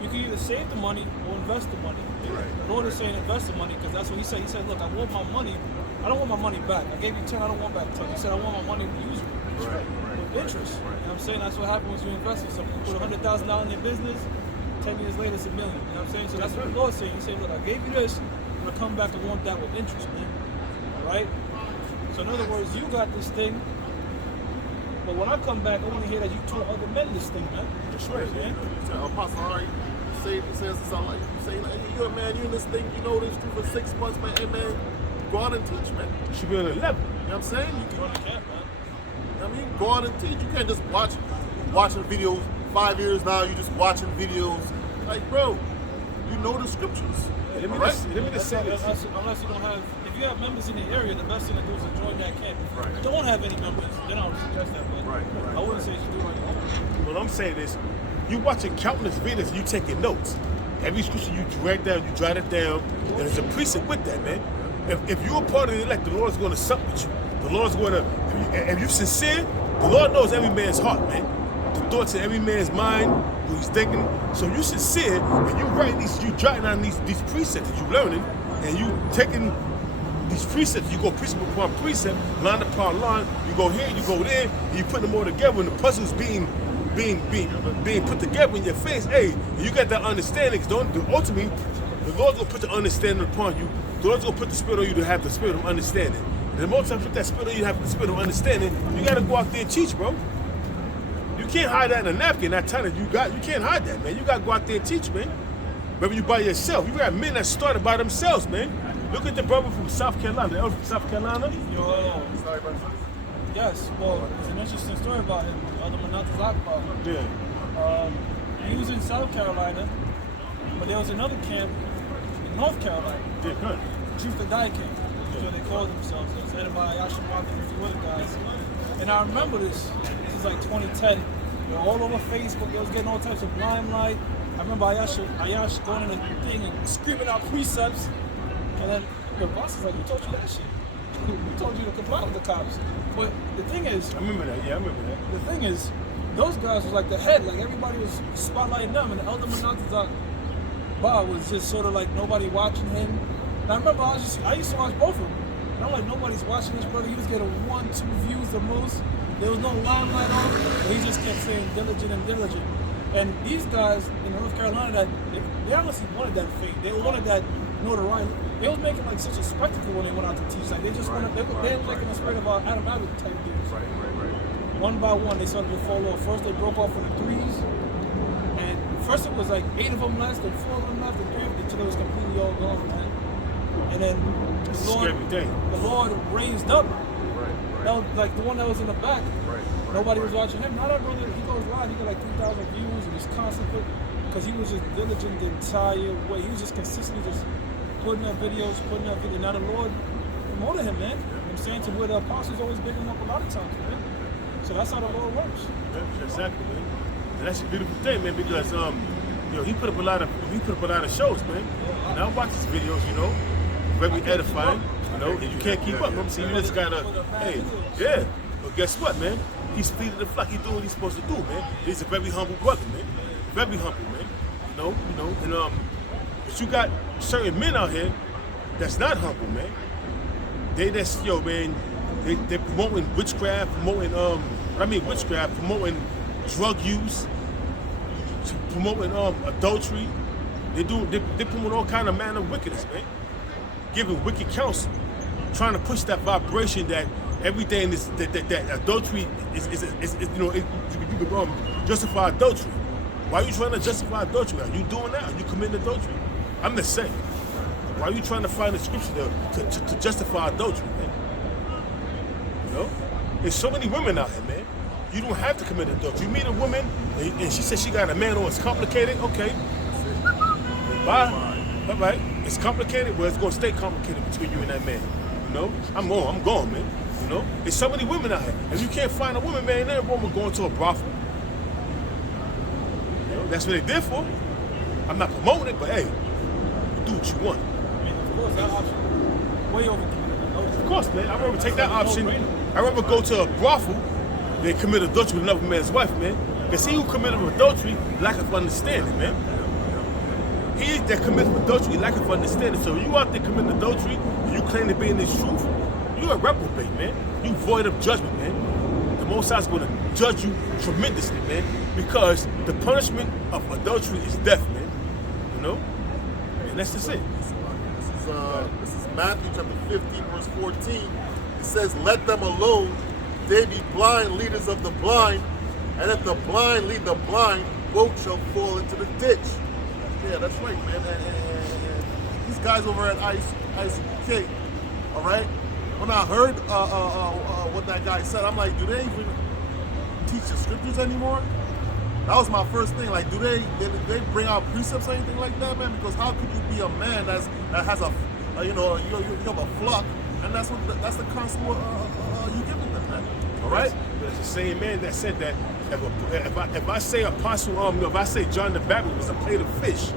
you can either save the money or invest the money. Right. The Lord is saying invest the money because that's what he said. He said, look, I want my money. I don't want my money back. I gave you 10, I don't want back 10. He said, I want my money usually. Right. With interest. You know what I'm saying? That's what happens when you invest in something. You put $100,000 in your business, 10 years later it's $1 million. You know what I'm saying? So that's what the Lord's saying. He said, look, I gave you this, I'm gonna come back and want that with interest, man. Alright? So in other words, you got this thing, but when I come back, I want to hear that you taught other men this thing, man. That's right, man. Apostle, all right, says something like you saying, hey, you're a man, you in this thing, you know this thing for 6 months, man. Hey, man, go out and teach, man. You should be on a level. You know what I'm saying? You You can, run a camp, man. you know what I mean? Go out and teach. You can't just watching videos. 5 years now, you just watching videos. Like, bro, you know the scriptures. Let me All right? just say this. Unless you don't have, if you have members in the area, the best thing to do is to join that camp. If you don't have any members, then I would suggest that. But Right. I wouldn't say you should do it on your own. What I'm saying is, you watching countless videos and you taking notes. Every scripture you drag down, you jot it down, and there's a precept with that, man. If you're a part of the elect, the Lord's going to sup with you. The Lord's going to, if you're sincere, the Lord knows every man's heart, man. The thoughts in every man's mind, what he's thinking. So you sincere, and you write these, you jotting down these precepts that you're learning, and you taking these precepts, you go precept upon precept, line upon line, you go here, you go there, and you put them all together, and the puzzle's being put together in your face. Hey, you got that understanding, because ultimately, the Lord's gonna put the understanding upon you. The Lord's gonna put the spirit on you to have the spirit of understanding. And the more time you put that spirit on you to have the spirit of understanding, you gotta go out there and teach, bro. You can't hide that in a napkin, that talent you got. You can't hide that, man. You gotta go out there and teach, man. Whether you by yourself, you got men that started by themselves, man. Look at the brother from South Carolina, the elder from South Carolina. Sorry, brother. Yes, well, it's an interesting story about him. Elder Manataz Akbar. Yeah. He was in South Carolina, but there was another camp in North Carolina, Yeah, good. Truth or Die camp. That's what they called themselves. It was headed by Yashim Martin and a few other guys. And I remember this. This is like 2010. They were all over Facebook. They was getting all types of limelight. I remember Ayash going in the thing and screaming out precepts. And then the boss was like, who told you that shit? Who told you to comply with the cops? But the thing is, I remember that. Yeah, I remember that. the thing is, those guys was like the head, like everybody was spotlighting them, and the Elder Manataz Akbar was just sort of like nobody watching him. And I remember I used to watch both of them. And I'm like, nobody's watching this brother. He was getting 1-2 views the most. There was no limelight on him, but he just kept saying diligent. And these guys in North Carolina, they honestly wanted that fame. They wanted that notoriety. They was making like such a spectacle when they went out to teach. Like they just wanted, they were like in the spirit of Adam Abbott type dudes. Right. One by one, they started to fall off. First, they broke off from the threes, and first it was like 8 of them left, and 4 of them left, and 3 of them until it was completely all gone, man. And then It's a scary day. the Lord raised up. Right. That was like the one that was in the back. Right. Nobody was watching him. Now that brother, he goes live, he got like 3,000 views, and he's constantly, because he was just diligent the entire way. He was just consistently just putting up videos. Now the Lord promoted him, man. You know what I'm saying, to where the apostles always big him up a lot of times, man. So that's how the Lord works. Yeah, exactly, man. And that's a beautiful thing, man, because he put up a lot of shows, man. And I watch his videos, very edifying, you know, and you can't keep up. I'm saying you just gotta, hey, yeah. But guess what, man? He's feeding the flock. He's doing what he's supposed to do, man. He's a very humble brother, man. Very humble, man. You know, and but you got certain men out here that's not humble, man. They that's man. They promoting witchcraft, promoting witchcraft, promoting drug use, promoting adultery. They promote all kind of manner of wickedness, man. Giving wicked counsel, trying to push that vibration that everything is that adultery is you know you can justify adultery. Why are you trying to justify adultery? Are you doing that? Are you committing adultery? I'm just saying. Why are you trying to find a scripture to justify adultery, man? You know? There's so many women out here, man. You don't have to commit adultery. You meet a woman and she says she got a man, or it's complicated, okay. Bye. Bye-bye. It's complicated, but it's gonna stay complicated between you and that man. You know? I'm gone, man. You know? There's so many women out here. If you can't find a woman, man, that woman going to a brothel. You know, that's what they did for. I'm not promoting it, but hey, you do what you want. I mean, of course, that option way over. Of course, man. I'd rather take that option. I'd rather go to a brothel than commit adultery with another man's wife, man. Because he who committed adultery, lack of understanding, man. He that committed adultery, lack of understanding. So you out there committing adultery, and you claim to be in this truth, you're a reprobate, man. You void of judgment, man. The Most High is going to judge you tremendously, man. Because the punishment of adultery is death, man. You know? And that's just it. This is Matthew chapter 15, verse 14. It says, let them alone. They be blind leaders of the blind. And if the blind lead the blind, both shall fall into the ditch. Yeah, that's right, man. And these guys over at ICK, all right? When I heard what that guy said, I'm like, do they even teach the scriptures anymore? That was my first thing. Like, do they bring out precepts or anything like that, man? Because how could you be a man that has you have a flock, and that's the counsel you giving them, man. All right? But it's the same man that said that if I say Apostle, if I say John the Baptist was a plate of fish,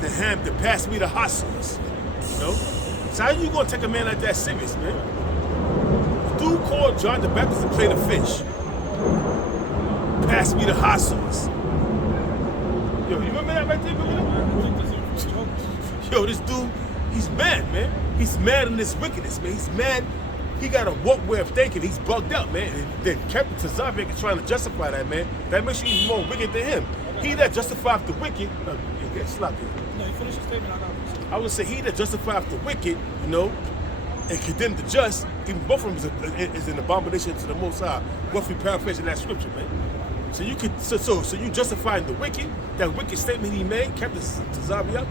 to pass me the hot sauce, you know? So how you gonna take a man like that serious, man? The dude called John the Baptist a plate of fish. Pass me the hot sauce. Yo, you remember that right there, man? Yo, this dude, he's mad, man. He's mad in this wickedness, man. He's mad. He got a woke way of thinking. He's bugged out, man. And then Captain Tazavik is trying to justify that, man. That makes you even more wicked than him. He that justifies the wicked, get sloppy. No, you finish your statement. I would say he that justifies the wicked, you know, and condemn the just, even both of them is an abomination to the Most High. Roughly paraphrasing that scripture, man. So you could, so you justifying the wicked, that wicked statement he made, Captain Tazavik,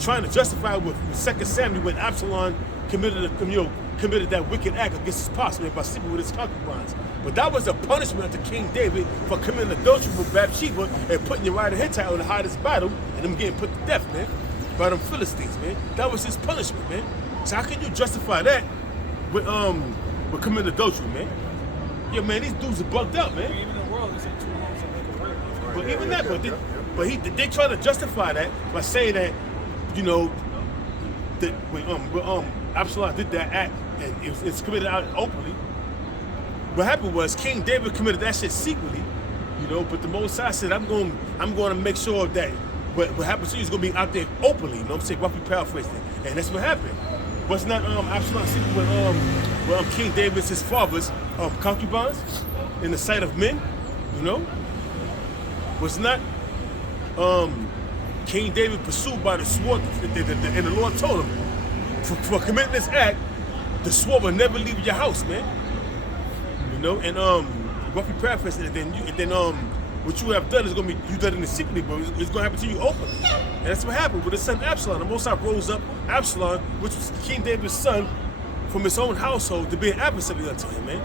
trying to justify it with 2 Samuel when Absalom committed that wicked act against his pops, man, by sleeping with his concubines. But that was a punishment to King David for committing adultery with Bathsheba and putting Uriah the Hittite on the hottest battle and them getting put to death, man, by them Philistines, man. That was his punishment, man. So how can you justify that with committing adultery, man? Yeah, man, these dudes are bugged out, man. Even in the world, they say 2 months and make a break. But even that, they try to justify that by saying that, you know, that when Absalom did that act and it's committed out openly. What happened was King David committed that shit secretly, you know. But the Most High said, "I'm going to make sure that what happens to you is going to be out there openly." You know what I'm saying? Roughly paraphrasing, and that's what happened. Was not Absalom secret with King David's his father's concubines in the sight of men? You know, was not King David pursued by the sword, and the Lord told him, for committing this act, the sword will never leave your house, man. You know, and roughly paraphrasing, and then what you have done is gonna be you done it secretly, but it's gonna happen to you openly. And that's what happened with his son Absalom. The Most High rose up Absalom, which was King David's son, from his own household to be an adversary unto him, man.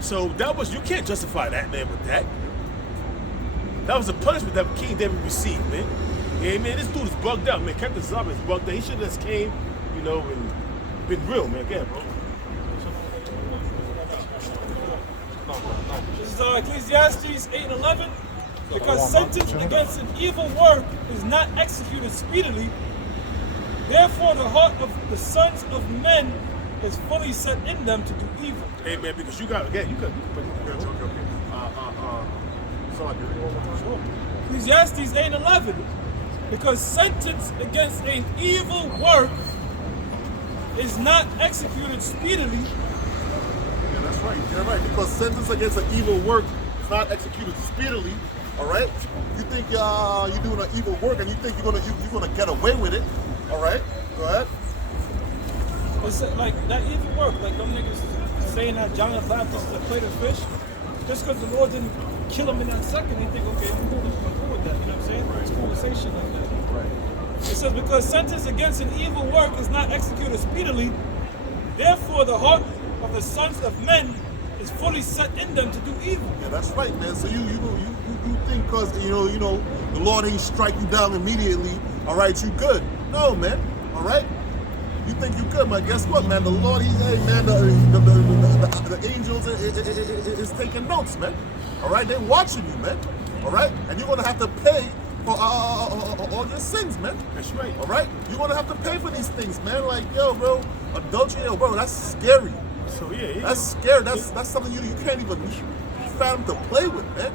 So you can't justify that, man, with that. That was a punishment that King David received, man. Yeah, man, this dude is bugged out, man. Captain Zaba is bugged out. He should have just came, you know, and been real, man. Yeah, bro. This is Ecclesiastes 8:11. Because sentence against an evil work is not executed speedily, Therefore, the heart of the sons of men is fully set in them to do evil. Hey man, because you got again, you could put it. Okay. Sorry, give me one more time. Sure. Ecclesiastes 8:11. Because sentence against an evil work is not executed speedily. Yeah, that's right. You're right. Because sentence against an evil work is not executed speedily. All right. You think you're doing an evil work and you think you're gonna get away with it. All right. Go ahead. It's like that evil work, like them niggas saying that John the Baptist is a plate of fish. Just because the Lord didn't kill him in that second, they think, okay, I'm cool with that. You know what I'm saying? It's cool to say shit like that. Right. It says, because sentence against an evil work is not executed speedily, therefore the heart of the sons of men is fully set in them to do evil. Yeah, that's right, man. So you think because you know the Lord ain't strike you down immediately, all right, you good. No, man. All right. You think you good, man. Guess what, man? The Lord, the angels is taking notes, man. All right, they're watching you, man. All right, and you're gonna have to pay for all your sins, man. That's right. All right, you're gonna have to pay for these things, man. Like, yo, bro, adultery, yo, bro, that's scary. So yeah. That's scary. That's something you can't even fathom to play with, man.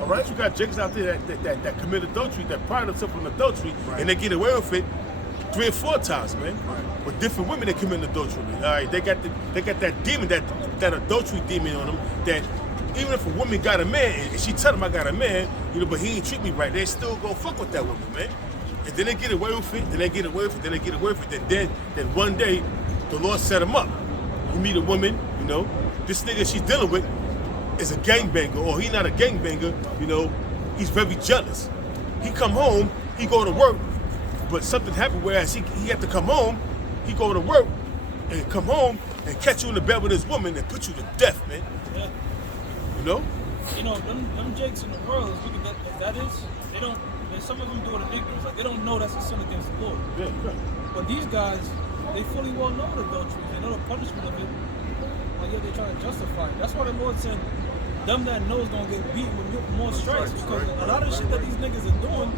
All right. You got jiggers out there that commit adultery, that pride themselves on adultery, and they get away with it 3 or 4 times, man. Right. With different women that commit adultery. All right, they got that demon, that adultery demon on them. That even if a woman got a man and she tell them I got a man, but he ain't treat me right, they still go fuck with that woman, man. And then they get away with it, then they get away with it, then they get away with it. Then one day the Lord set them up. You meet a woman, this nigga she's dealing with is a gangbanger, or he not a gangbanger, he's very jealous. He come home, he go to work, but something happened whereas he had to come home, he go to work and come home and catch you in the bed with this woman and put you to death, man. Yeah. Them jakes in the world, as wicked as that is, they don't, some of them do it in ignorance, like they don't know that's a sin against the Lord. Yeah, right. But these guys, they fully well know the adultery, they know the punishment of it, but yet they try to justify it. That's why the Lord said, them that knows gonna get beaten with more stripes, because a lot of the shit that these niggas are doing,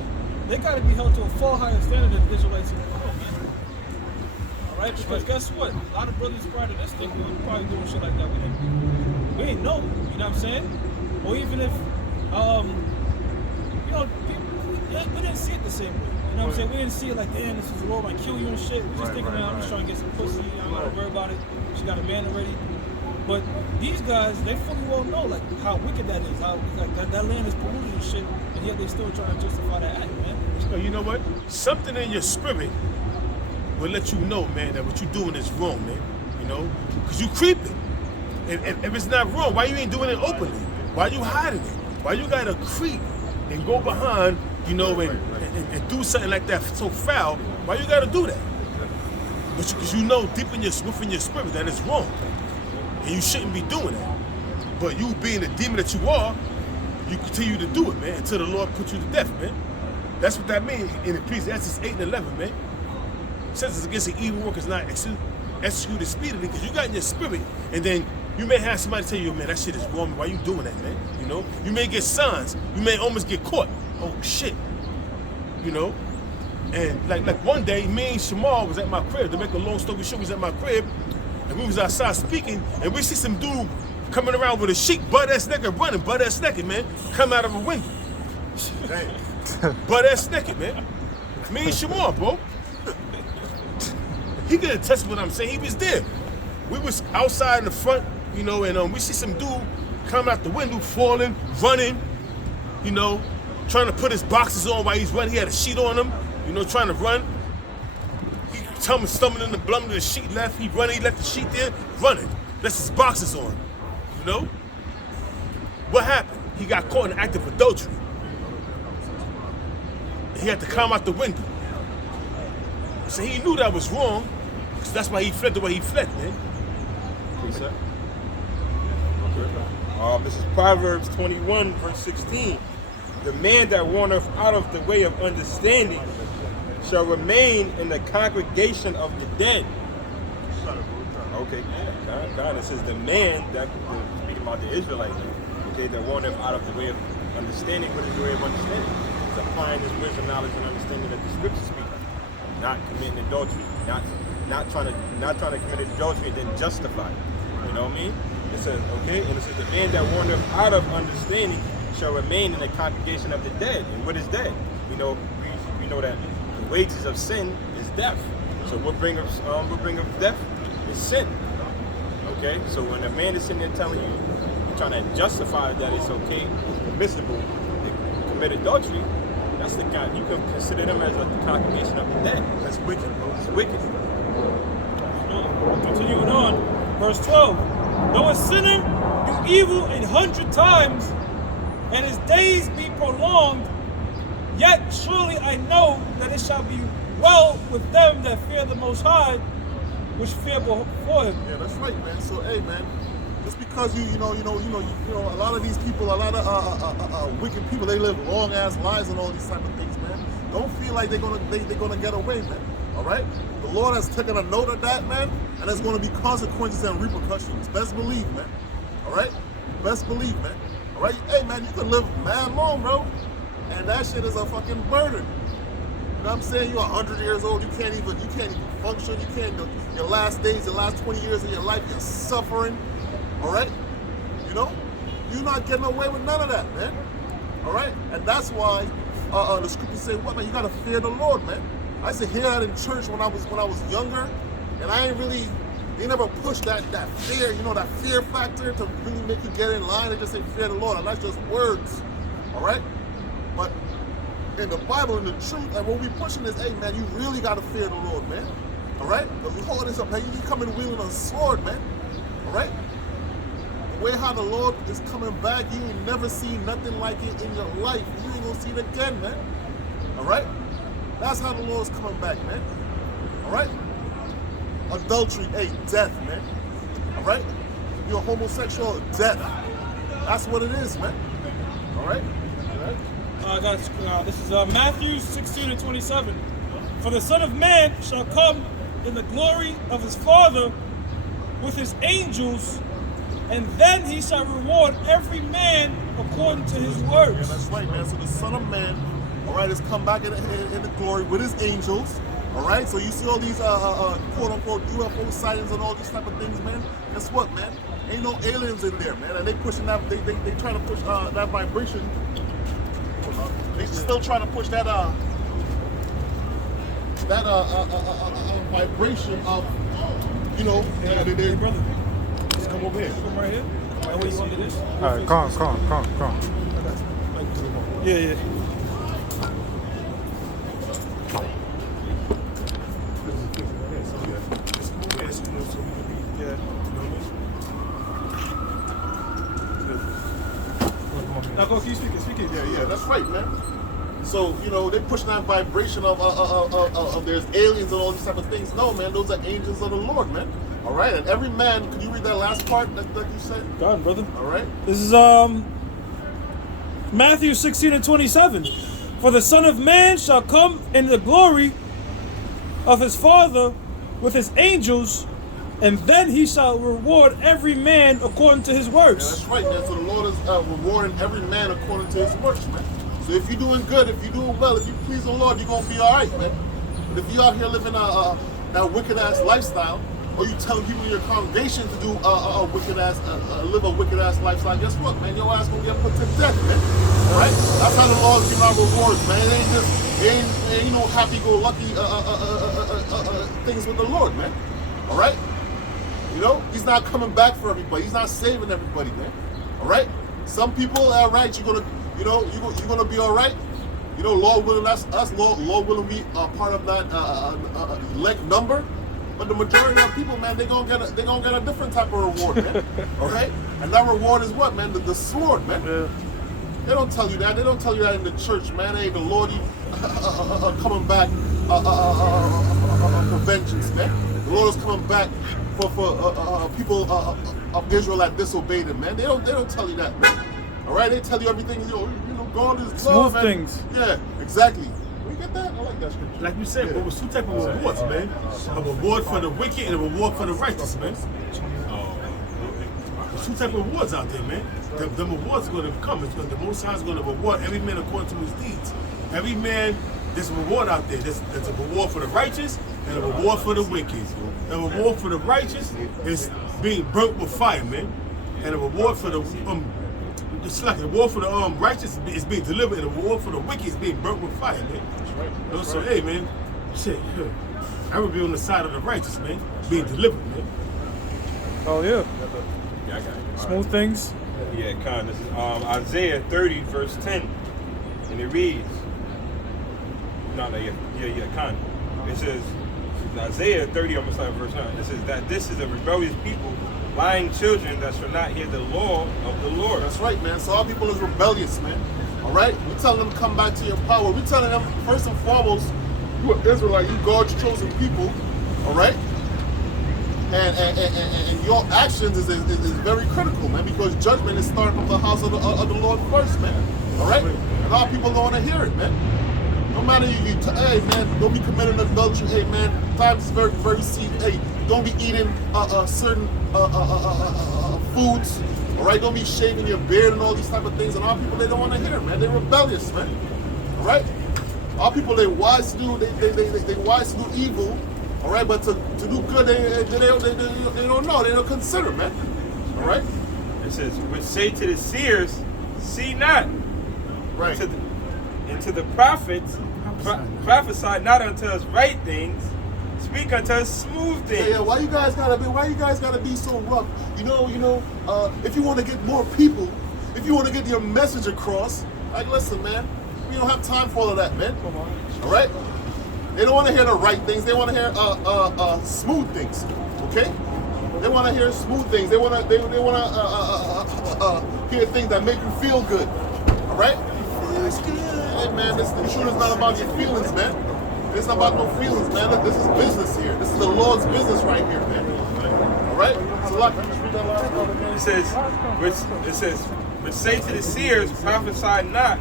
they gotta be held to a far higher standard than the Israelites in the world, man. Alright, because guess what? A lot of brothers prior to this thing were probably doing shit like that. We ain't know, you know what I'm saying? Or even if, people, we didn't see it the same way. You know what I'm saying? We didn't see it like, damn, this is the Lord might kill you and shit. We just thinking, man, I'm just trying to get some pussy. I'm not worried about it. She got a man already. But these guys, they fully well know like how wicked that is. How like that land is polluted and shit, and yet they still trying to justify that act, man. So you know what? Something in your spirit will let you know, man, that what you doing is wrong, man. Because you creeping. And if it's not wrong, why you ain't doing it openly? Why you hiding it? Why you gotta creep and go behind, and do something like that so foul? Why you gotta do that? Because you know deep within your spirit that it's wrong. And you shouldn't be doing that. But you being the demon that you are, you continue to do it, man, until the Lord puts you to death, man. That's what that means in Ecclesiastes 8:11, man. Sentence against an evil work is not executed speedily, because you got in your spirit, and then you may have somebody tell you, man, that shit is wrong. Why you doing that, man? You may get signs. You may almost get caught. Oh shit. And like one day, me and Shamar was at my crib. To make a long story short, we was at my crib, and we was outside speaking, and we see some dude coming around with a sheet, butt-ass naked, running, butt-ass naked, man, come out of a window. Butt-ass naked, man. Me and Shamar, bro. He could attest what I'm saying. He was there. We was outside in the front, and we see some dude coming out the window, falling, running, trying to put his boxes on while he's running. He had a sheet on him, trying to run. He stumbling in the blum of the sheet left. He running, he left the sheet there, running. Left his boxes on, What happened? He got caught in an act of adultery. He had to climb out the window. So he knew that was wrong, because that's why he fled the way he fled, man. This is Proverbs 21, verse 16. The man that wandereth out of the way of understanding shall remain in the congregation of the dead. Okay, God, it says the man that speaking about the Israelite, okay, that wandereth out of the way of understanding. What is the way of understanding? It's applying his wisdom, knowledge, and understanding that the scriptures speak. not committing adultery, not trying to commit adultery and then justify it. You know what I mean? It says, okay, and it says, the man that wandereth out of understanding shall remain in the congregation of the dead. And what is dead? We know that the wages of sin is death. So what brings up death is sin. Okay, so when a man is sitting there telling you, you're trying to justify that it's okay, it's permissible to commit adultery, that's the guy, you can consider them as a congregation of the dead. That's wicked, bro. It's wicked. Continuing on, verse 12. Though a sinner do evil 100 times, and his days be prolonged, yet surely I know that it shall be well with them that fear the Most High, which fear before him. Yeah, that's right, man. So, hey, man, just because you know, a lot of these people, a lot of wicked people, they live long ass lives and all these type of things, man. Don't feel like they're gonna get away, man. All right, the Lord has taken a note of that, man, and there's gonna be consequences and repercussions. Best believe, man. All right, best believe, man. All right, hey, man, you can live mad long, bro, and that shit is a fucking burden. You know what I'm saying? You're 100 years old. You can't even function. You can't. Your last days, your last 20 years of your life, you're suffering. All right? You know, you're not getting away with none of that, man. All right? And that's why the scriptures say, "What, man? You gotta fear the Lord, man." I used to hear that in church when I was younger, and I ain't really. They never pushed that fear, that fear factor to really make you get in line and just say fear the Lord. And that's just words. All right? But in the Bible and the truth, and what we pushing is, hey, man, you really got to fear the Lord, man. All right? The Lord is up, man. You coming wielding a sword, man. All right? The way how the Lord is coming back, you ain't never seen nothing like it in your life. You ain't going to see it again, man. All right? That's how the Lord's coming back, man. All right? Adultery, hey, death, man. All right? You're homosexual, death. That's what it is, man. All right? This is Matthew 16:27. For the Son of Man shall come in the glory of his Father with his angels, and then he shall reward every man according to his works. Yeah, that's right, man. So the Son of Man, all right, has come back in the glory with his angels. All right, so you see all these quote-unquote UFO sightings and all these type of things, man. Guess what, man? Ain't no aliens in there, man. And they pushing that. They trying to push that vibration. They still trying to push that vibration of, Hey, brother, Just come over here. come right here. Right where you want to do this? All right, come. Yeah. Now go, keep speaking. Yeah, that's right, man. So, they pushing that vibration of there's aliens and all these type of things. No, man, those are angels of the Lord, man. All right, and every man, could you read that last part that you said? Go on, brother. All right. This is Matthew 16:27. For the Son of Man shall come in the glory of his Father with his angels, and then he shall reward every man according to his Yeah, works. that's right, man. So the Lord is rewarding every man according to his works, man. So if you're doing good, if you're doing well, if you please the Lord, you're going to be all right, man. But if you out here living that wicked-ass lifestyle, or you telling people in your congregation to do live a wicked-ass lifestyle, guess what, man? Your ass going to get put to death, man. All right? That's how the Lord's giving out rewards, man. It ain't no happy-go-lucky things with the Lord, man. All right? He's not coming back for everybody. He's not saving everybody, man. All right? Some people, all right, you're gonna be all right. Lord willing, that's us. Lord willing, we are part of that elect number. But the majority of people, man, they gonna get a different type of reward, man. All right? And that reward is what, man? The sword, man. Yeah. They don't tell you that. They don't tell you that in the church, man. Hey, the Lord coming back for vengeance, man. The Lord is coming back for people of Israel that disobeyed him, man. They don't tell you that, man. All right, they tell you everything. God is love. Smooth things. Yeah, exactly. We get that. I like that scripture. Like we said, but it was two types of rewards, man. A reward for the wicked and a reward for the righteous, man. There's two types of rewards out there, man. The rewards are going to come. The Most High is going to reward every man according to his deeds. Every man there's a reward out there. There's a reward for the righteous and a reward for the wicked. The reward for the righteous is being burnt with fire, man. And the reward for the it's like the reward for the righteous is being delivered, and the reward for the wicked is being burnt with fire, man. You know, so hey, man, shit, I would be on the side of the righteous, man, being delivered, man. Oh yeah. Yeah, I got it. Smooth things. Yeah, Con. This is Isaiah 30, verse 10. And it reads, Con. It says, Isaiah 30, I'm going to start with verse 9. It says that this is a rebellious people, lying children that shall not hear the law of the Lord. That's right, man. So our people is rebellious, man. All right? We're telling them to come back to your power. We're telling them, first and foremost, you are Israelite, you God's chosen people. All right? And your actions is very critical, man, because judgment is starting from the house of the Lord first, man. All right? And our people don't want to hear it, man. No matter hey, man, don't be committing adultery. Hey, man, times is very, very serious. Hey, don't be eating certain foods. All right? Don't be shaving your beard and all these type of things. And our people, they don't want to hear it, man. They're rebellious, man. All right? Our people, they wise to do, they wise to do evil. All right, but to do good, they don't know. They don't consider, man. All right? It says, which say to the seers, see not. Right. And to the prophets, prophesy not unto us right things, speak unto us smooth things. Yeah, why you guys gotta be so rough? You know, if you want to get more people, if you want to get your message across, like, listen, man, we don't have time for all of that, man. All right? They don't want to hear the right things. They want to hear smooth things. Okay? They want to hear smooth things. They want to hear things that make you feel good. All right? Hey, man, this truth is not about your feelings, man. It's not about no feelings, man. Look, this is business here. This is the Lord's business right here, man. All right? So, like, It says, which say to the seers, prophesy not,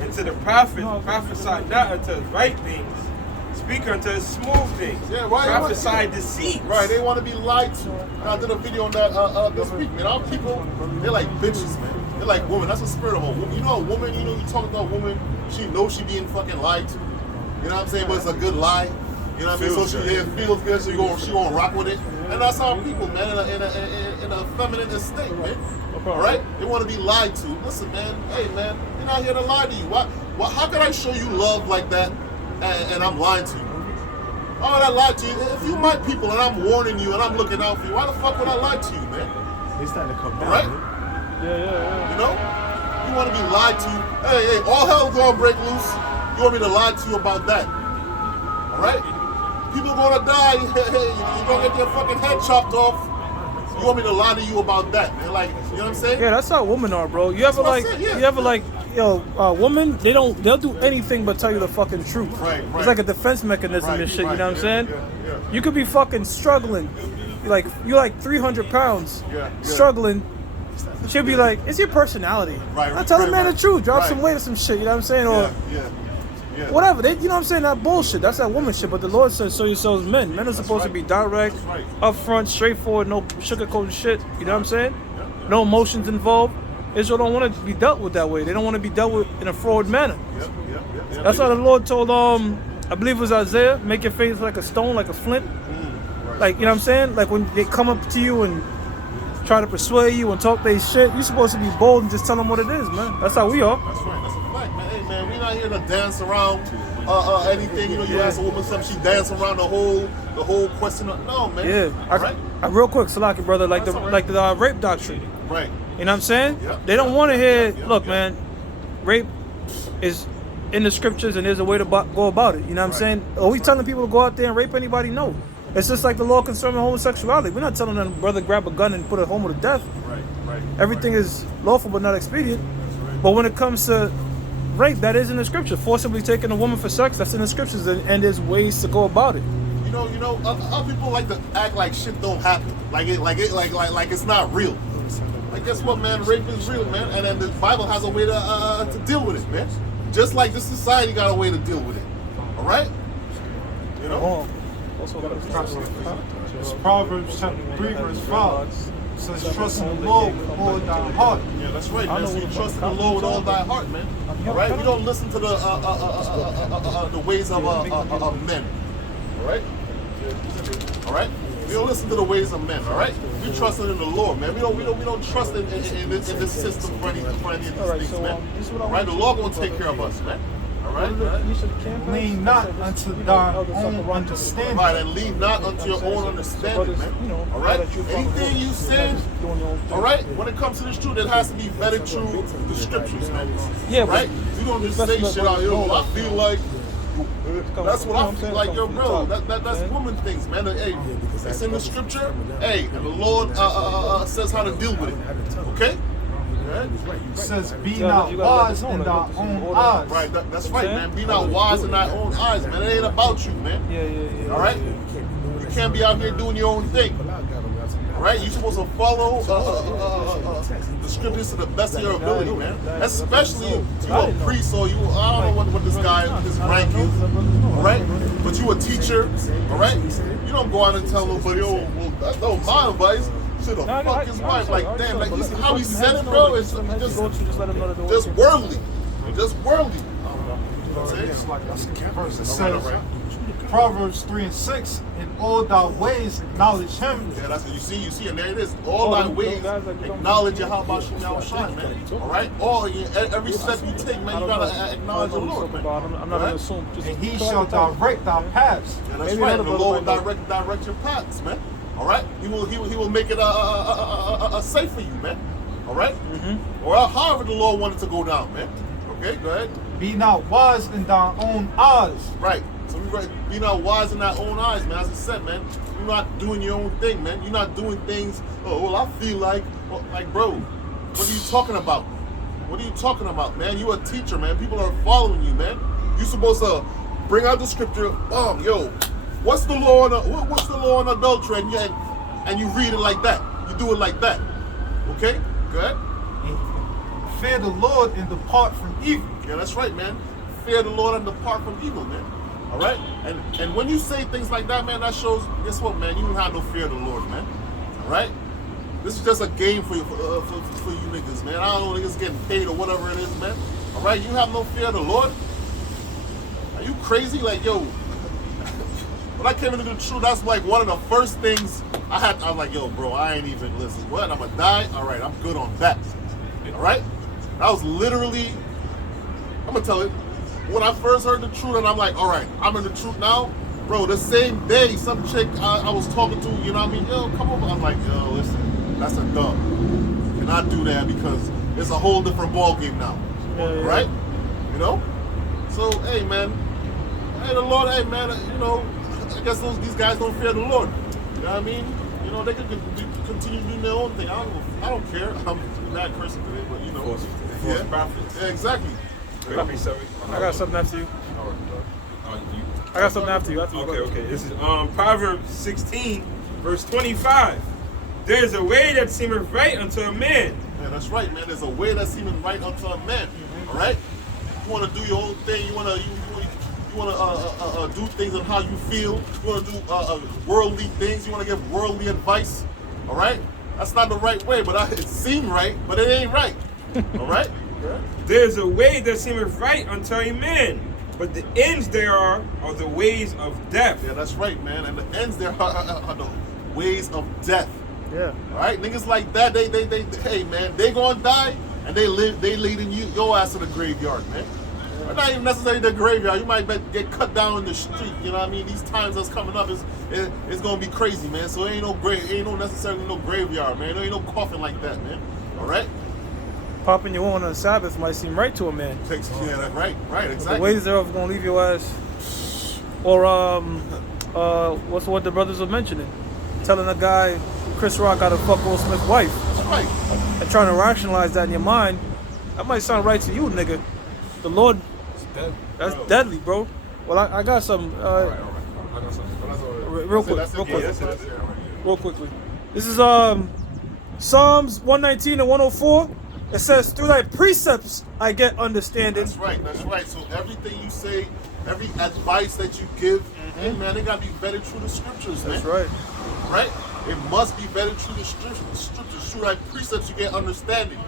and to the prophets, prophesy not unto us right things. Speak unto us smooth things. Yeah, right. Prophesy deceit. Right, they want to be lied to. I did a video on that this week, man. Our people, they're like bitches, man. They're like women. That's the spirit of a woman. You know, a woman, you talk about a woman, she knows she being fucking lied to. You know what I'm saying? But it's a good lie. You know what I mean? So she feels good, so she gonna rock with it. And that's our people, man, in a feminine state, man. All right? They want to be lied to. Listen, man. Hey, man, we're not here to lie to you. How can I show you love like that and I'm lying to you? Why would I lie to you? If you my people and I'm warning you and I'm looking out for you, why the fuck would I lie to you, man? He's starting to come down. All right? Yeah. You know? You want to be lied to. Hey, all hell gonna break loose. You want me to lie to you about that? All right? People gonna die. Hey, you're gonna get your fucking head chopped off. You want me to lie to you about that, man? Like, you know what I'm saying? Yeah, that's how women are, bro. You ever what I said, yeah. you ever like, women, they'll do anything but tell you the fucking truth. Right. It's like a defense mechanism and shit, you know what I'm saying? Yeah. You could be fucking struggling. You're like 300 pounds, struggling. She'll be like, it's your personality. Right. I tell the man the truth, drop Right. some weight or some shit, you know what I'm saying? Or Yeah. whatever. You know what I'm saying? That bullshit. That's that woman shit. But the Lord says, so yourselves men. Men are supposed to be direct, upfront, straightforward, no sugarcoating shit. You know what I'm saying? No emotions involved. Israel don't want to be dealt with that way. They don't want to be dealt with in a fraud manner. That's how the Lord told, I believe it was Isaiah, make your face like a stone, like a flint. Like, you know what I'm saying? Like when they come up to you and try to persuade you and talk their shit, you're supposed to be bold and just tell them what it is, man. That's how we are. That's right. That's a fact, man. Hey, man, we're not here to dance around anything. You know, you ask a woman something, she dance around the whole question. No, man. Yeah. I real quick, Salaki, brother, like the rape doctrine. Right. You know what I'm saying? Yep. They don't want to hear, look, man, rape is in the scriptures and there's a way to go about it. You know what I'm saying? Are we telling people to go out there and rape anybody? No. It's just like the law concerning homosexuality. We're not telling them, brother, grab a gun and put a homo to death. Right. Everything is lawful but not expedient. But when it comes to rape, that is in the scripture. Forcibly taking a woman for sex, that's in the scriptures, and there's ways to go about it. You know, other people like to act like shit don't happen, like it's not real. Like, guess what, man? Rape is real, man, and then the Bible has a way to deal with it, man. Just like this society got a way to deal with it. All right? You know. It's Proverbs chapter 3, verse 5. says trust in the Lord with all thy heart. Yeah, that's right, I man. know So you what trust in the the Lord with all thy heart, man. All right, we don't listen to the ways of men. All right, all right. We don't listen to the ways of men. All right, we trust in the Lord, man. We don't trust in this system for any of these things, man. All right, the Lord gonna take care of us, man. All right. Lean not unto thine own understanding. Right, and lean not unto your own understanding, man. All right? Anything you say, all right, when it comes to this truth, it has to be vetted through the scriptures, man. Yeah, right? You don't just say shit out here, I feel like, that's what I feel like, yo, bro. That's woman things, man. Hey, it's in the scripture, hey, and the Lord says how to deal with it, okay? It says, be not wise in thy own eyes. Right, that's right, man. Be not wise in thy own eyes, man. It ain't about you, man. Yeah. All right? You can't be out here doing your own thing. All right? You're supposed to follow the scriptures to the best of your ability, man. Especially you a priest or you, I don't know what this rank is. All right? But you a teacher, all right? You don't go out and tell nobody, oh, well, that's no my advice. Should have fucked his wife. Like, damn, like, you see how he said it, bro? It's just worldly. Just worldly. It's like that's the verse. It says, Proverbs 3:6, in all thy ways acknowledge him. Yeah, that's what you see, and there it is. All thy ways acknowledge Yahweh Shai, man. All right? Every step you take, man, you gotta acknowledge the Lord, man. I'm not gonna assume. And he shall direct thy paths. Yeah, that's right. The Lord will direct your paths, man. All right? He will make it safe for you, man. All right? Or however the Lord wanted to go down, man. Okay, go ahead. Be not wise in thy own eyes. Right. So be not wise in thy own eyes, man. As I said, man, you're not doing your own thing, man. You're not doing things, oh, well, I feel like, bro, what are you talking about? What are you talking about, man? You're a teacher, man. People are following you, man. You're supposed to bring out the scripture, yo, what's the law on adultery? And you read it like that. You do it like that. Okay? Go ahead. Fear the Lord and depart from evil. Yeah, that's right, man. Fear the Lord and depart from evil, man. All right? And when you say things like that, man, that shows, guess what, man? You don't have no fear of the Lord, man. All right? This is just a game for you niggas, man. I don't know niggas getting paid or whatever it is, man. All right? You have no fear of the Lord? Are you crazy? Like, yo, when I came into the truth, that's like one of the first things I was like, yo, bro, I ain't even listen. What? I'm gonna die? All right, I'm good on that. All right? That was literally, I'm gonna tell it, when I first heard the truth and I'm like, all right, I'm in the truth now, bro, the same day, some chick I was talking to, you know what I mean, yo, come over. I'm like, yo, listen, that's a dumb. Cannot do that because it's a whole different ball game now, right? You know? So, hey, man, hey, the Lord, hey, man, you know, I guess these guys don't fear the Lord. You know what I mean? You know, they can continue doing their own thing. I don't care. I'm mad cursing today, but you know. Yeah, exactly. I got something after you. I got something after you. Okay. This is Proverbs 16, verse 25. There's a way that seemeth right unto a man. Yeah, that's right, man. There's a way that seemeth right unto a man. All right? You want to do your own thing. You want to do things on how you feel. You want to do worldly things. You want to give worldly advice. All right? That's not the right way, but it seemed right, but it ain't right. All right? There's a way that seemeth right unto a man, but the ends there are the ways of death. Yeah, that's right, man. And the ends there are the ways of death. Yeah. All right? Niggas like that, they hey, man, they gonna die, and they leading your ass to the graveyard, man. Or not even necessarily the graveyard. You might get cut down in the street. You know what I mean? These times that's coming up it's gonna be crazy, man. So ain't no necessarily no graveyard, man. There ain't no coffin like that, man. All right? Popping your own on the Sabbath might seem right to a man. Yeah, that's right, exactly. The ways thereof gonna leave your ass. Or what's what the brothers were mentioning? Telling a guy Chris Rock got to fuck Will Smith's wife. That's right. And trying to rationalize that in your mind, that might sound right to you, nigga. The Lord, that's deadly, bro. Well, I got some. Real quickly. This is Psalms 119 and 104. It says, "Through thy precepts I get understanding." That's right. So everything you say, every advice that you give, hey man, they gotta be vetted through the scriptures, man. That's right. Right? It must be vetted through the scriptures, through like precepts you get understanding.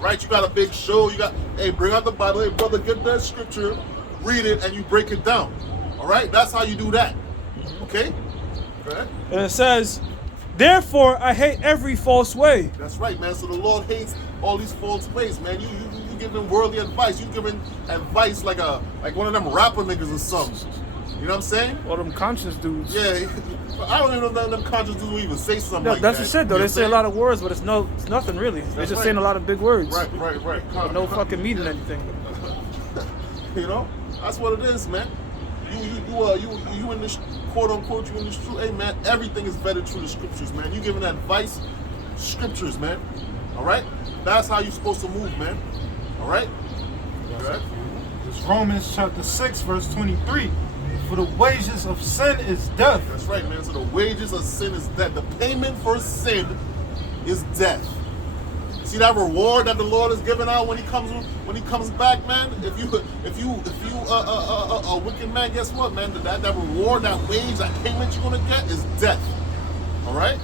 Right? You got a big show, you got, hey, bring out the Bible, hey brother, get that scripture, read it, and you break it down. Alright? That's how you do that. Okay? Go ahead. And it says, therefore I hate every false way. That's right, man. So the Lord hates all these false ways, man. You giving worldly advice. You giving advice like one of them rapper niggas or something. You know what I'm saying? All them conscious dudes. Yeah. I don't even know them conscious dudes will even say something No, like that's that. the shit though. You know They what say a I'm lot of words, but it's nothing really. They're That's just right. saying a lot of big words. saying? Right. But no fucking meaning anything. You know? That's what it is, man. You in this quote unquote, you in this truth. Hey man, everything is vetted through the scriptures, man. You giving advice, scriptures, man. Alright? That's how you're supposed to move, man. Alright? Alright? It's Romans chapter 6, verse 23. For the wages of sin is death. That's right, man. So the wages of sin is death. The payment for sin is death. See that reward that the Lord is giving out when He comes back, man. If you a wicked man, guess what, man? That reward, that wage, that payment you're gonna get is death. All right.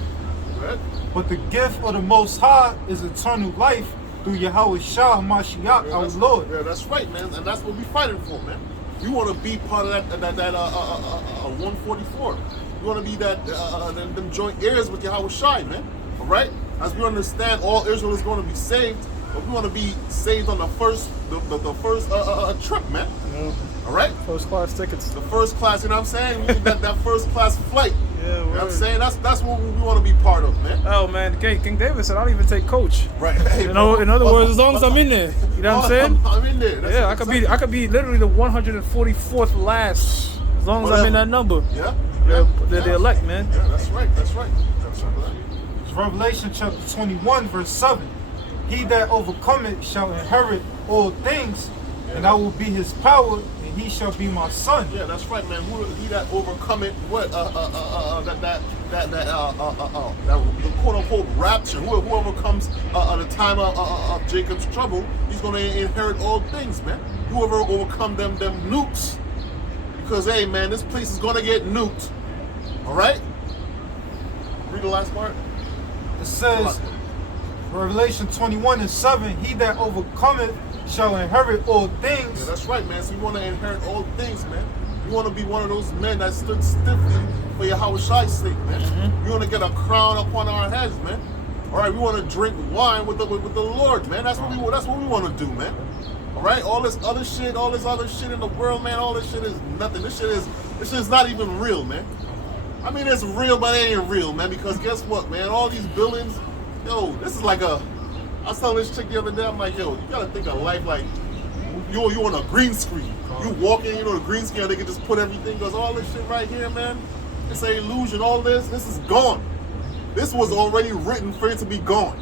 Right. But the gift of the Most High is eternal life through Yahweh Shah Mashiach, our Lord. Yeah, that's right, man. And that's what we're fighting for, man. You want to be part of that 144. You want to be them joint heirs with Yahweh Shai, man. All right. As we understand, all Israel is going to be saved, but we want to be saved on the first trip, man. All right. First class tickets. The first class, you know what I'm saying? We need that first class flight. Yeah, you know what I'm word. saying? That's what we want to be part of, man. Oh man, King David said I'll even take coach. Right. Hey, You know, in other words, as long as I'm in there. You know what I'm saying? I'm in there. That's Yeah, what I could be literally the 144th last, as long as I'm in that number. Yeah. They're the elect, man. Yeah, that's right. That's right. That's right. It's Revelation chapter 21, verse 7. He that overcometh shall inherit all things, and I will be his power, and he shall be my son. Yeah, that's right, man. He that overcome it, what that the quote unquote rapture. Whoever comes the time of Jacob's trouble, he's gonna inherit all things, man. Whoever overcome them nukes, because hey, man, this place is gonna get nuked. All right. Read the last part. It says, Revelation 21 and 7, he that overcometh shall inherit all things. Yeah, that's right, man. So you want to inherit all things, man. You want to be one of those men that stood stiffly for Yahweh Shai's sake, man. You want to get a crown upon our heads, man. All right, we want to drink wine with the Lord, man. That's what we want to do, man. All right, all this other shit in the world, man. All this shit is nothing. This shit is not even real, man. I mean, it's real, but it ain't real, man. Because guess what, man? All these buildings, yo, this is like I was telling this chick the other day, I'm like, yo, you gotta think of life like you on a green screen. You walk in, the green screen, they can just put everything, goes, all this shit right here, man, it's an illusion, all this is gone. This was already written for it to be gone.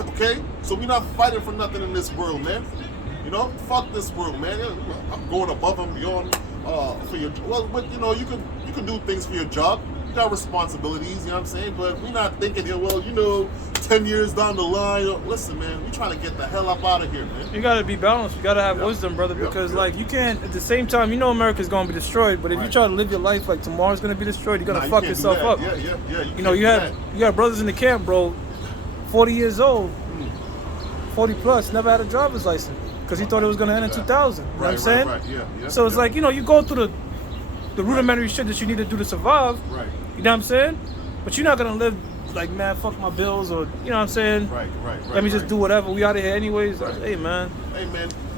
Okay? So we're not fighting for nothing in this world, man. You know, fuck this world, man. I'm going above and beyond for your, well, but you can do things for your job. You got responsibilities, you know what I'm saying? But we're not thinking here, well, 10 years down the line, listen, man, we trying to get the hell up out of here, man. You gotta be balanced. You gotta have wisdom, brother, because like you can't at the same time. America's gonna be destroyed, but if you try to live your life like tomorrow's gonna be destroyed, you're gonna fuck yourself up. Yeah. You got brothers in the camp, bro, 40 years old, 40 plus, never had a driver's license because he thought it was gonna end in 2000. You know what I'm saying? Right, yeah. So it's like you go through the rudimentary shit that you need to do to survive. Right. You know what I'm saying? But you're not gonna live like, man, fuck my bills, or you know what I'm saying? Right. Let me just do whatever. We out of here anyways. Right. Hey, man.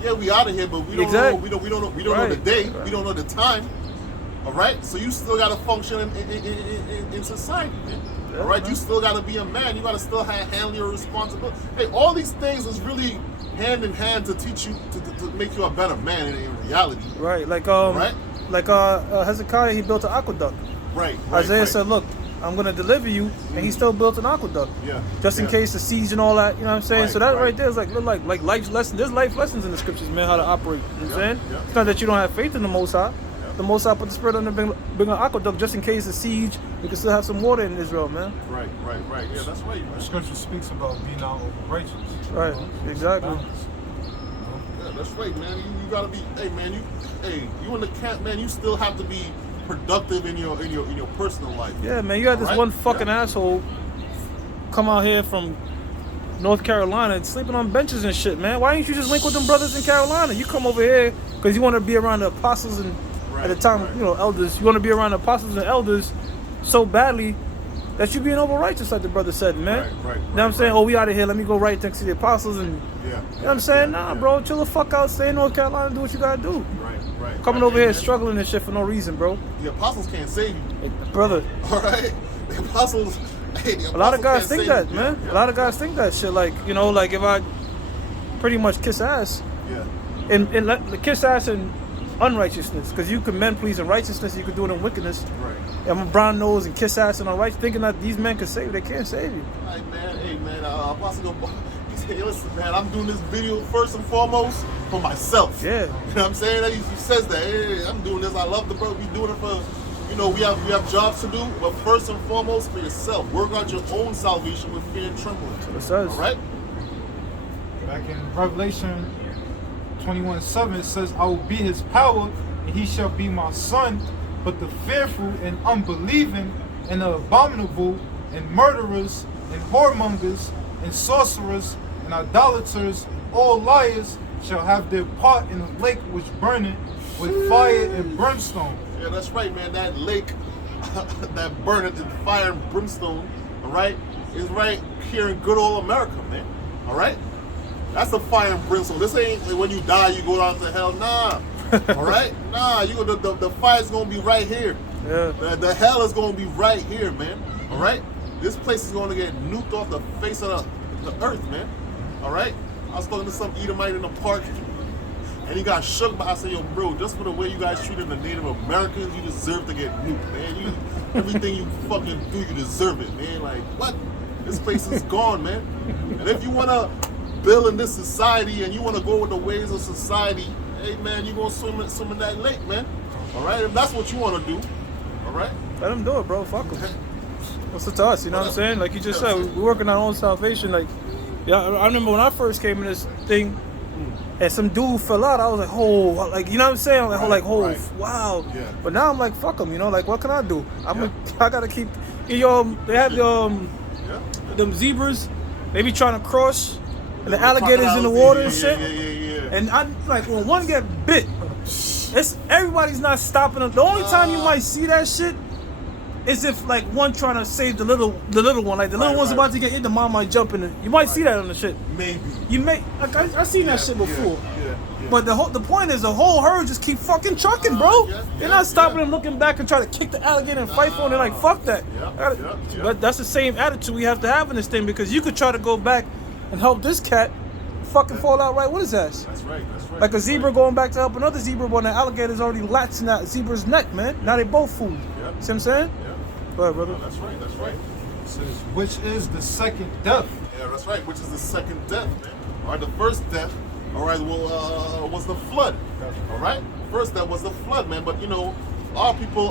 Yeah, we out of here, but we don't know. We don't know the day. We don't know the time. All right. So you still gotta function in society, man. Yeah, all right. man. You still gotta be a man. You gotta still handle your responsibility. Hey, all these things is really hand in hand to teach you to make you a better man in reality. Right. Like Right. like Hezekiah, he built an aqueduct. Right. Isaiah said, look, I'm going to deliver you, and he still built an aqueduct. Yeah. Just in case the siege and all that, you know what I'm saying? Right, So that right. right there is like life lessons. There's life lessons in the scriptures, man, how to operate. You know what I'm saying? Yeah. It's not that you don't have faith in the Most High. The Most High put the Spirit on to bring an aqueduct just in case the siege, we can still have some water in Israel, man. Right. Yeah, that's right, man. The scripture speaks about being out righteous. Right, exactly. Yeah, that's right, man. You gotta be, hey, man, you in the camp, man, you still have to be productive in your personal life. Yeah, man, you had this Alright? one fucking Yeah. asshole come out here from North Carolina and sleeping on benches and shit, man. Why didn't you just link with them brothers in Carolina? You come over here because you want to be around the apostles and at the time, right. you know, elders. You want to be around the apostles and elders so badly that you being over righteous, like the brother said, man. Right, You know what I'm right, saying? right. Oh, we out of here. Let me go right next to the apostles and. Yeah. You know what I'm saying? Nah, bro, chill the fuck out. Stay in North Carolina and do what you gotta do. Right. Coming right. over here man. struggling and shit for no reason, bro. The apostles can't save you. Hey, brother, All right. The apostles. Hey, the a lot of apostles guys can't think save that, you. man. Yeah. A lot of guys think that shit. Like, you know, like if I pretty much kiss ass Yeah. and kiss ass in unrighteousness, because you can men please in righteousness, you can do it in wickedness. Right. I'm a brown nose and kiss ass in unrighteousness, thinking that these men can save you. They can't save you. Hey man, Apostle go. He said, hey, listen, man, I'm doing this video first and foremost for myself. Yeah. You know what I'm saying? He says that. Hey, I'm doing this. I love the brother. We doing it for, you know, we have jobs to do, but first and foremost for yourself. Work out your own salvation with fear and trembling. It says. All right. Back in Revelation 21:7, it says, I will be his power, and he shall be my son. But the fearful and unbelieving and the abominable and murderers and whoremongers and sorcerers and idolaters and all liars shall have their part in the lake which burneth with fire and brimstone. Yeah, that's right, man. That lake that burneth in fire and brimstone, all right, is right here in good old America, man. All right? That's the fire and brimstone. This ain't when you die, you go down to hell. Nah. All right? Nah, the fire's going to be right here. Yeah. The hell is going to be right here, man. All right? This place is going to get nuked off the face of the earth, man. All right? I was talking to some Edomite in the park, and he got shook by. I said, yo, bro, just for the way you guys treated the Native Americans, you deserve to get nuked, man. Everything you fucking do, you deserve it, man. Like, what? This place is gone, man. And if you want to build in this society and you want to go with the ways of society, hey, man, you're going to swim in that lake, man. All right? If that's what you want to do, all right? Let them do it, bro. Fuck them. What's it to us? You know what I'm saying? Like you just said, we're working on our own salvation. Like, yeah, I remember when I first came in this thing, and some dude fell out. I was like, oh, like you know what I'm saying? Like, oh, right. wow. Yeah. But now I'm like, fuck them. You know, like what can I do? I gotta keep. They have Yeah. them zebras. They be trying to cross, and the alligators in the water and shit. Yeah. And I like when one get bit, it's everybody's not stopping them. The only time you might see that shit is if like one trying to save the little one, like the little Right, one's right. about to get hit, the mom might jump in it. You might see that on the shit. Maybe. You may like I seen that shit before. Yeah. But the point is the whole herd just keep fucking trucking, bro. They're not stopping and looking back and trying to kick the alligator and fight for it. They're like, fuck that. Yeah. But that's the same attitude we have to have in this thing, because you could try to go back and help this cat fucking fall out right with his ass. That's right. Like a zebra going back to help another zebra, but the alligator's already latched in that zebra's neck, man. Now they both food. Yep. See what I'm saying? Yeah. Go ahead, brother. That's right. It says, which is the second death. Yeah, that's right. Which is the second death, man. All right, the first death, all right, was the flood. All right, first death was the flood, man. But you know, our people,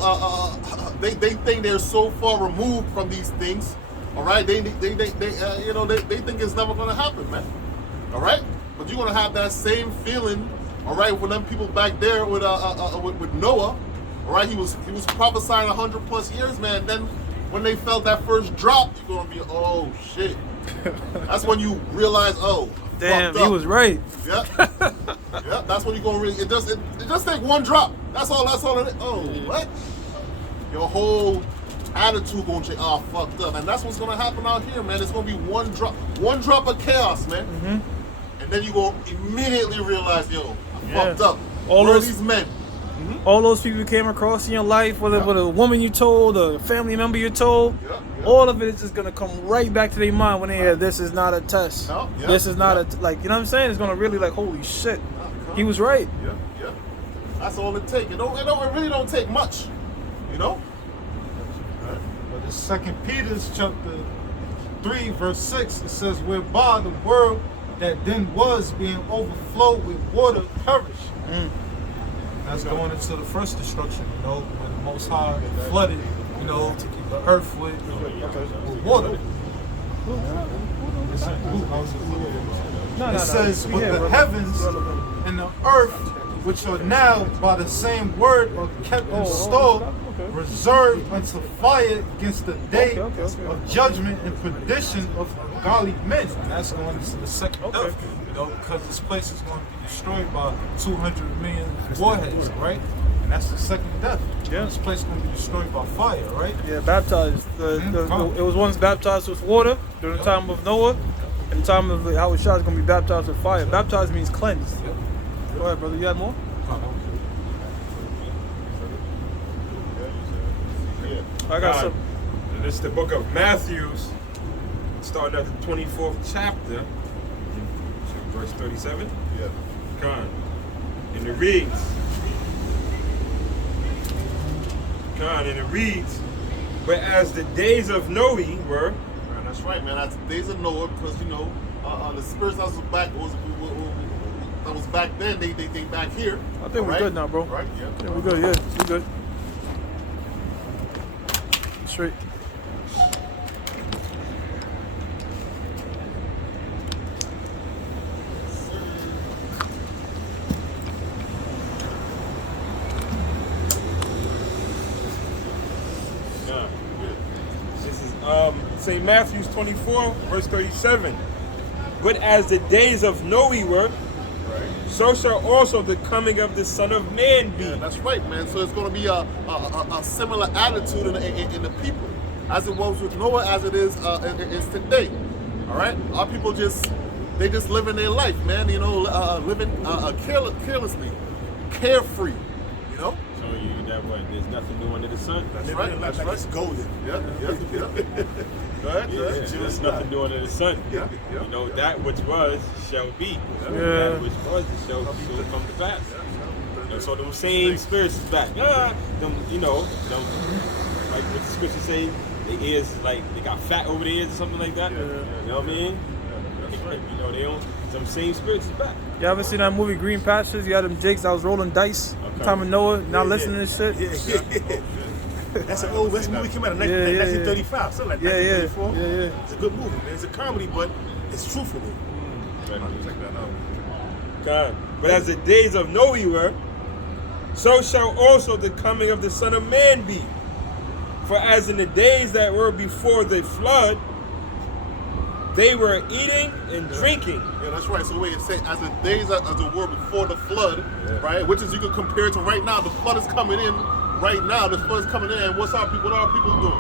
they think they're so far removed from these things. All right, they think it's never gonna happen, man. All right, but you're gonna have that same feeling, all right, with them people back there with Noah. All right, he was prophesying 100+ years, man. Then when they felt that first drop, you're gonna be, oh shit. That's when you realize, oh, Damn, fucked he up. was right. Yep. Yep. That's when you're gonna really. It just take one drop. That's all. It is. Oh, what? Your whole attitude gonna change. Oh, fucked up. And that's what's gonna happen out here, man. It's gonna be one drop of chaos, man. Mm-hmm. And then you gonna immediately realize, yo, I Yeah. fucked up. All Where are those- these men? All those people you came across in your life, whether it was a woman you told, a family member you told, Yeah. all of it is just gonna come right back to their mind when they hear this is not a test. No, yeah, This is not yeah. like, you know what I'm saying? It's gonna really like, holy shit, he was right. Yeah. That's all it takes. It really don't take much, you know. But the second Peter's chapter 3, verse 6, it says, whereby the world that then was being overflowed with water perished. That's going into the first destruction, you know, when the Most High flooded, you know, the earth with water. It says, but the heavens and the earth, which are now by the same word are kept in store Okay. reserved unto fire against the day Okay. of judgment and perdition of ungodly men. And that's going to the second Okay. death, because this place is going to be destroyed by 200 million warheads, right? And that's the second death. Yeah. This place is going to be destroyed by fire, right? Yeah, baptized. Mhm. It was once baptized with water during the time of Noah, and the time of Howard Shah is going to be baptized with fire. Baptized means cleansed. Go ahead, brother. You had more? I got some. And this is the book of Matthew, starting at the 24th chapter, verse 37. Yeah. Con. And it reads. But as the days of Noe were, Man, that's right, man. That's the days of Noah, because the spirits that was back then, they back here. I think we're right? good now, bro. Right? Yeah. Yeah, we're good. Yeah, we're good. Straight. this is St. Matthew's 24, verse 37. But as the days of Noe were, so shall also the coming of the Son of Man be. Yeah, that's right, man. So it's going to be a similar attitude in the people, as it was with Noah, as it is today. All right, our people just living their life, man. Living carelessly, carefree. So you that what? There's nothing new under the sun. That's right. That's right. It's golden. Yeah. Go ahead. There's nothing new under the sun. Yeah. You know that which was shall be. Yeah. That which was it shall come to pass. And so them same spirits is back. Them, like what the scripture say, the ears like they got fat over the ears or something like that. You know what I mean? They don't. Some same spirits is back. You ever seen that movie Green Pastures? You had them jakes that was rolling dice. Okay. Time of Noah, now listening to this shit. That's an old West movie, came out in 1935, something like Yeah, 1934. yeah. It's a good movie, man. It's a comedy, but it's truthful. Check that out. God. But as the days of Noe were, so shall also the coming of the Son of Man be. For as in the days that were before the flood, they were eating and drinking. Yeah, that's right. So wait, it says as the days as it were before the flood, right? Which is you could compare it to right now. The flood is coming in right now. The flood is coming in, and what are people doing?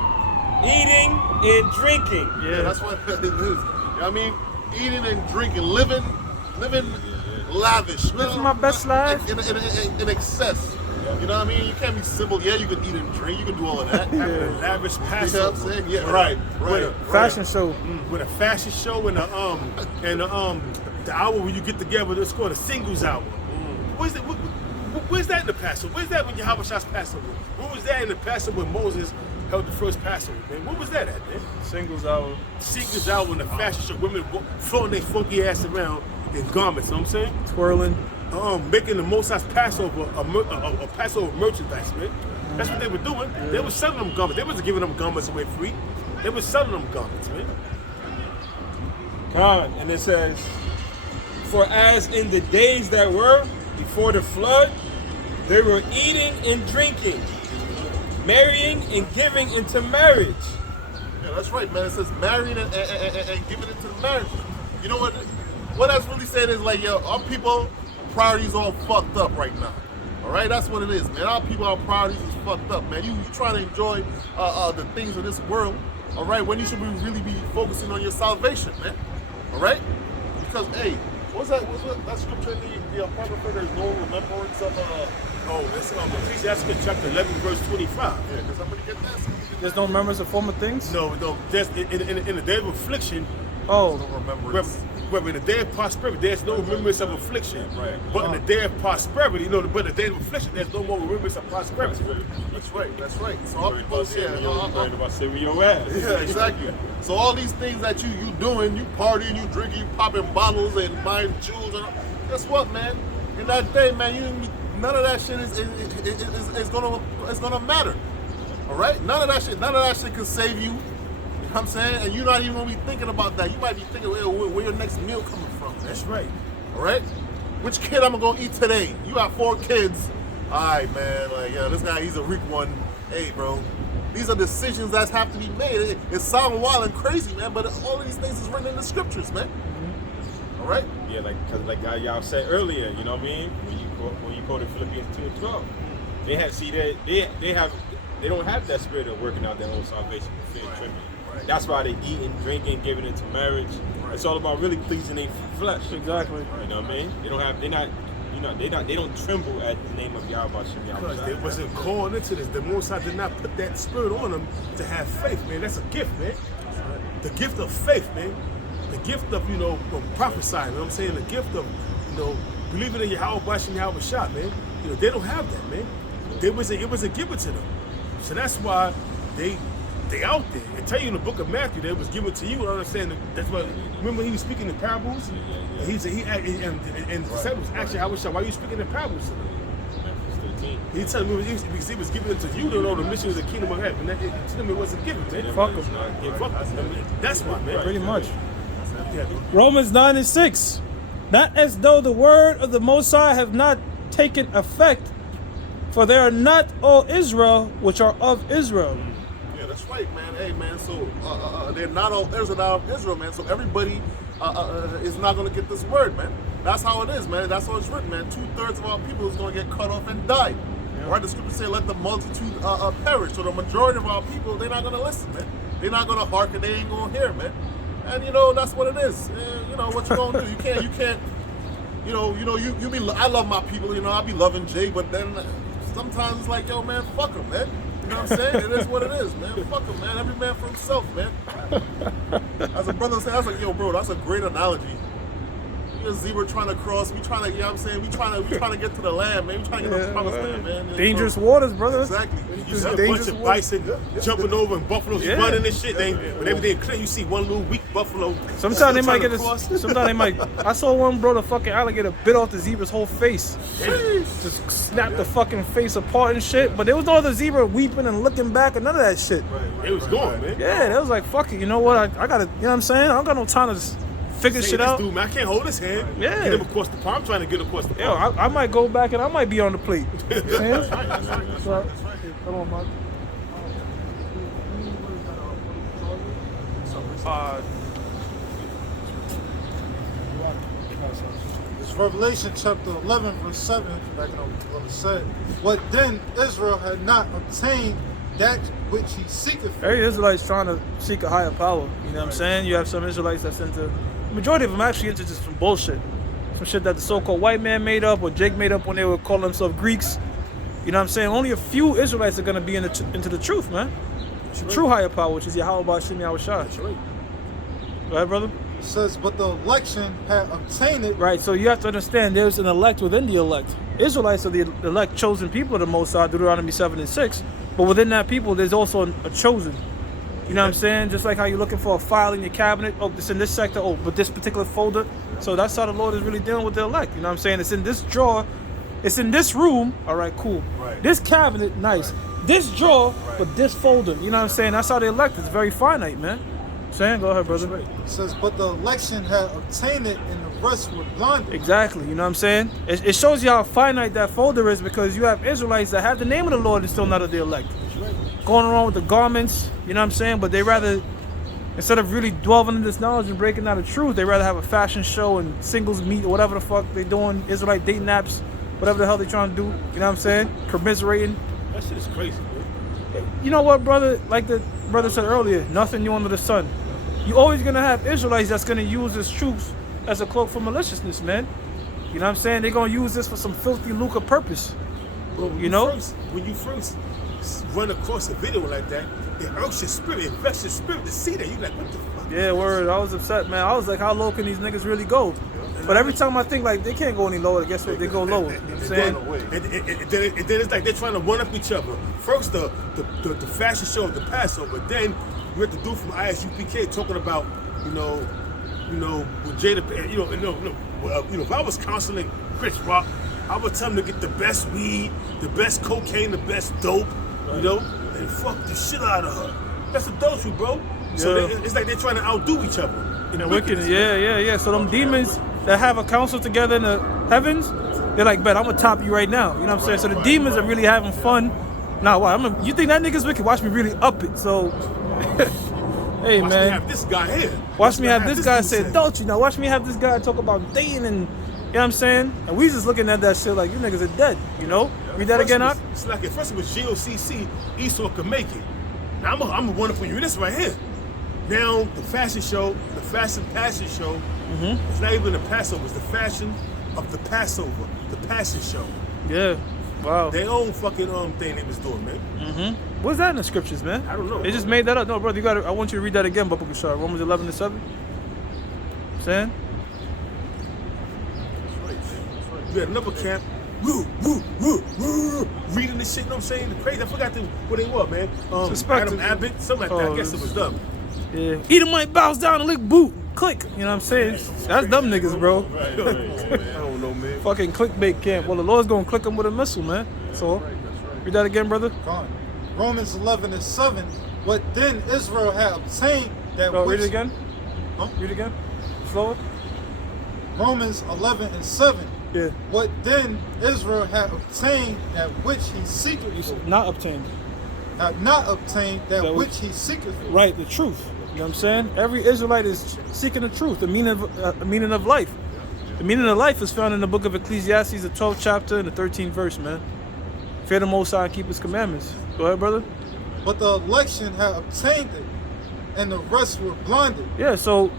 Eating and drinking. Yeah, that's what it is. You know what I mean? Eating and drinking, living lavish. Living my best life. In excess. You know what I mean? You can't be simple. Yeah, you can eat and drink. You can do all of that. Having a lavish You know what Passover. I'm saying? Yeah, Right. right. Fashion show. With a fashion show and the hour when you get together, it's called a singles hour. Where's that in the Passover? Where's that when you have a shot's Passover? Where was that in the Passover when Moses held the first Passover, man? What was that at, man? Singles hour. Singles hour in the fashion show, women floating their funky ass around in garments, you know what I'm saying? Twirling. Making the Most High's Passover a Passover merchandise, man. That's what they were doing. They were selling them garments. They wasn't giving them garments away free. They were selling them garments, man. God. And it says, for as in the days that were before the flood, they were eating and drinking, marrying and giving into marriage. Yeah, that's right, man. It says marrying and giving it to the marriage. You know what? What that's really saying is like, yo, our people priorities all fucked up right now. All right, that's what it is, man. Our people, our priorities is fucked up, man. You trying to enjoy the things of this world, all right? When you should really be focusing on your salvation, man. All right? Because hey, what's that scripture in the Apocrypha? There's no remembrance of It's Ecclesiastes chapter 11, verse 25. Yeah, because I'm gonna get that. There's no remembrance of former things? No. There's in the day of affliction. Oh. No remembrance. Well, in the day of prosperity, there's no remembrance of affliction. Right. But in the day of prosperity, but in the day of affliction, there's no more remembrance of prosperity. That's right. So our people, Worried about saving your ass. yeah, exactly. So all these things that you doing, you partying, you drinking, you popping bottles and buying jewels, and guess what, man? In that day, man, none of that shit is gonna matter. All right? None of that shit can save you. You know what I'm saying? And you're not even gonna be thinking about that. You might be thinking where your next meal coming from. That's right. All right? Which kid I'm gonna eat today? You got 4 kids. All right, man. Like, yeah, this guy, he's a weak one. Hey, bro, these are decisions that have to be made. It sounds wild and crazy, man, but all of these things is written in the scriptures, man. All right? Yeah, because like y'all said earlier, you know what I mean? When you quoted Philippians 2:12, they don't have that spirit of working out their own salvation with fear and trembling. Right. That's why they eating, drinking, giving into marriage. Right. It's all about really pleasing their flesh. Exactly. You know what I mean? They don't tremble at the name of Yahweh Shem Because they Yahweh. wasn't called into this. The Most High did not put that spirit on them to have faith, man. That's a gift, man. The gift of faith, man. The gift of, of prophesying, you know what I'm saying? The gift of, believing in Yahweh Shem Yahweh Shah, man. They don't have that, man. It wasn't given to them. So that's why they out there. They tell you in the book of Matthew that it was given to you. I understand that's why. Remember he was speaking in parables. And he said and the disciples actually, I wish why are you speaking in parables to them? He told me because he was giving it to you to know the mission of the kingdom of heaven. To them it wasn't given, man. Fuck 'em. Fuck 'em. I mean, that's why, man. Pretty much. Yeah. Romans 9:6. Not as though the word of the Most High have not taken effect, for they are not all Israel which are of Israel. Yeah, that's right, man. Hey, man, so they're not all Israel, man. So everybody is not going to get this word, man. That's how it is, man. That's how it's written, man. 2/3 of our people is going to get cut off and die. Yeah. Right? The scripture say, let the multitude perish. So the majority of our people, they're not going to listen, man. They're not going to hearken. They ain't going to hear, man. And, that's what it is. What you going to do? You can't, I love my people, I be loving Jay, but then sometimes it's like, yo, man, fuck him, man. You know what I'm saying? It is what it is, man. Fuck him, man. Every man for himself, man. As a brother said, I was like, yo, bro, that's a great analogy. A zebra trying to cross, we trying to get to the land, man. We trying to get to the promised land, man. Dangerous waters, brother. Exactly. You see a bunch of bison jumping over and buffaloes running and shit. When everything clear, you see one little weak buffalo. Sometimes they might get across. sometimes they might. I saw one bro, the fucking alligator bit off the zebra's whole face. Just snapped the fucking face apart and shit. But there was no other zebra weeping and looking back and none of that shit. It was gone, man. Yeah, they was like, fuck it. You know what? I gotta, you know what I'm saying? I don't got no time to just figure Say shit this out. dude, man, I can't hold his hand. Yeah. Get him across the pond. I'm trying to get across the pond. Yo, I might go back and I might be on the plate. You know what I'm saying? That's right. Come on, Mark. It's Revelation chapter 11, verse 7, back in what it said. What then Israel had not obtained that which he seeketh for. Every Israelite's trying to seek a higher power. You know what I'm saying? You have some Israelites that's into, the majority of them actually into just some bullshit. Some shit that the so-called white man made up or Jake made up when they were calling themselves Greeks. You know what I'm saying? Only a few Israelites are going to be into the truth, man. True higher power, which is Yahweh Ba'Shem Yahweh Shai. Go ahead, brother. It says, but the election had obtained it. Right, so you have to understand there's an elect within the elect. Israelites are the elect chosen people of the Most High, Deuteronomy 7:6. But within that people, there's also a chosen. You know what I'm saying? Just like how you're looking for a file in your cabinet. Oh, it's in this sector. Oh, but this particular folder. So that's how the Lord is really dealing with the elect. You know what I'm saying? It's in this drawer. It's in this room. All right, cool. Right. This cabinet, nice. This drawer, but this folder. You know what I'm saying? That's how the elect is. Very finite, man. Saying, go ahead, brother. It says, but the election had obtained it, and the rest were blinded. Exactly, you know what I'm saying? It shows you how finite that folder is because you have Israelites that have the name of the Lord and still not of the elect. Going around with the garments, you know what I'm saying? But they rather, instead of really dwelling in this knowledge and breaking out the truth, they rather have a fashion show and singles meet or whatever the fuck they doing, Israelite dating apps, whatever the hell they trying to do, you know what I'm saying? Commiserating. That shit is crazy, man. You know what, brother? Like the brother said earlier, nothing new under the sun. You're always going to have Israelites that's going to use this truth as a cloak for maliciousness, man. You know what I'm saying? They're going to use this for some filthy lucre purpose. Bro, when you first run across a video like that, it irks your spirit, it vexes your spirit to see that. You're like, what the fuck? Yeah, word. I was upset, man. I was like, how low can these niggas really go? But every time I think, like, they can't go any lower, guess what? They go lower. You know what I'm saying? And then it's like they're trying to one up each other. First, the fashion show of the Passover, but then we have to do from ISUPK talking about, with Jada, if I was counseling Chris Rock, I would tell him to get the best weed, the best cocaine, the best dope, and fuck the shit out of her. That's adultery, bro. So it's like they're trying to outdo each other. Wicked, yeah. So them demons that have a council together in the heavens, they're like, bet, I'm gonna top you right now. You know what I'm saying? So the demons are really having fun Nah, why? You think that nigga's wicked? Watch me really up it. So, hey Watch me man, have this guy here. watch me have this guy dude say adultery. Now watch me have this guy talk about dating and, you know what I'm saying? And we just looking at that shit like, you niggas are dead, you know? Read that again, Ak? It's like at first it was GOCC, Esau could make it. Now I'm a wonderful you. This right here. Now the fashion show, the fashion passion show, it's not even the Passover, it's the fashion of the Passover, the passion show. Yeah. Wow. Their own fucking thing they was doing, man. What's that in the scriptures, man? I don't know, They just bro. made that up. No, brother, you got. I want you to read that again, Baba Kushar. Romans 11:7. Saying? You had another camp, woo, woo, woo, woo, reading this shit, you know what I'm saying? The crazy, I forgot what they were, man. Suspected. Adam Abbott, something like that. I guess it was them. Yeah. Edomite bows down and lick boot. Click. You know what I'm saying? That's dumb niggas, bro. I don't know, man. Fucking clickbait camp. Well, the Lord's gonna click them with a missile, man. So, read that again, brother. Gone. Romans 11:7. What then Israel had obtained that No, which read it again. Huh? Read it again. Slower. Romans 11:7. Yeah. What then Israel had obtained that which he seeketh for, Not obtained. had not obtained that That which he seeketh for. Right, the truth. You know what I'm saying? Every Israelite is seeking the truth, the meaning of life. The meaning of life is found in the book of Ecclesiastes, the 12th chapter and the 13th verse, man. Fear the Most High and keep His commandments. Go ahead, brother. But the election had obtained it, and the rest were blinded. Yeah. So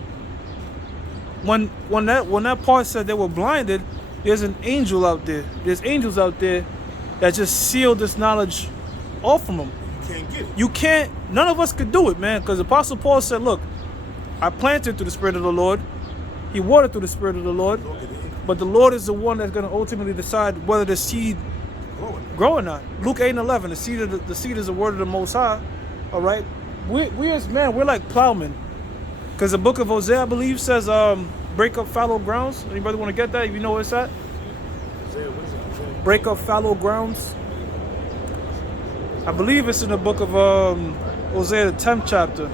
when that part said they were blinded, there's an angel out there. There's angels out there that just seal this knowledge off from them. Can't get it. You can't. None of us could do it, man. Because Apostle Paul said, "Look, I planted through the Spirit of the Lord. He watered through the Spirit of the Lord. But the Lord is the one that's going to ultimately decide whether the seed grow or not." Luke 8:11. The seed is the word of the Most High. All right. We as man, we're like plowmen. Because the book of Hosea, I believe, says, break up fallow grounds. Anybody want to get that? If you know where it's at. Break up fallow grounds. I believe it's in the book of Hosea, the 10th chapter.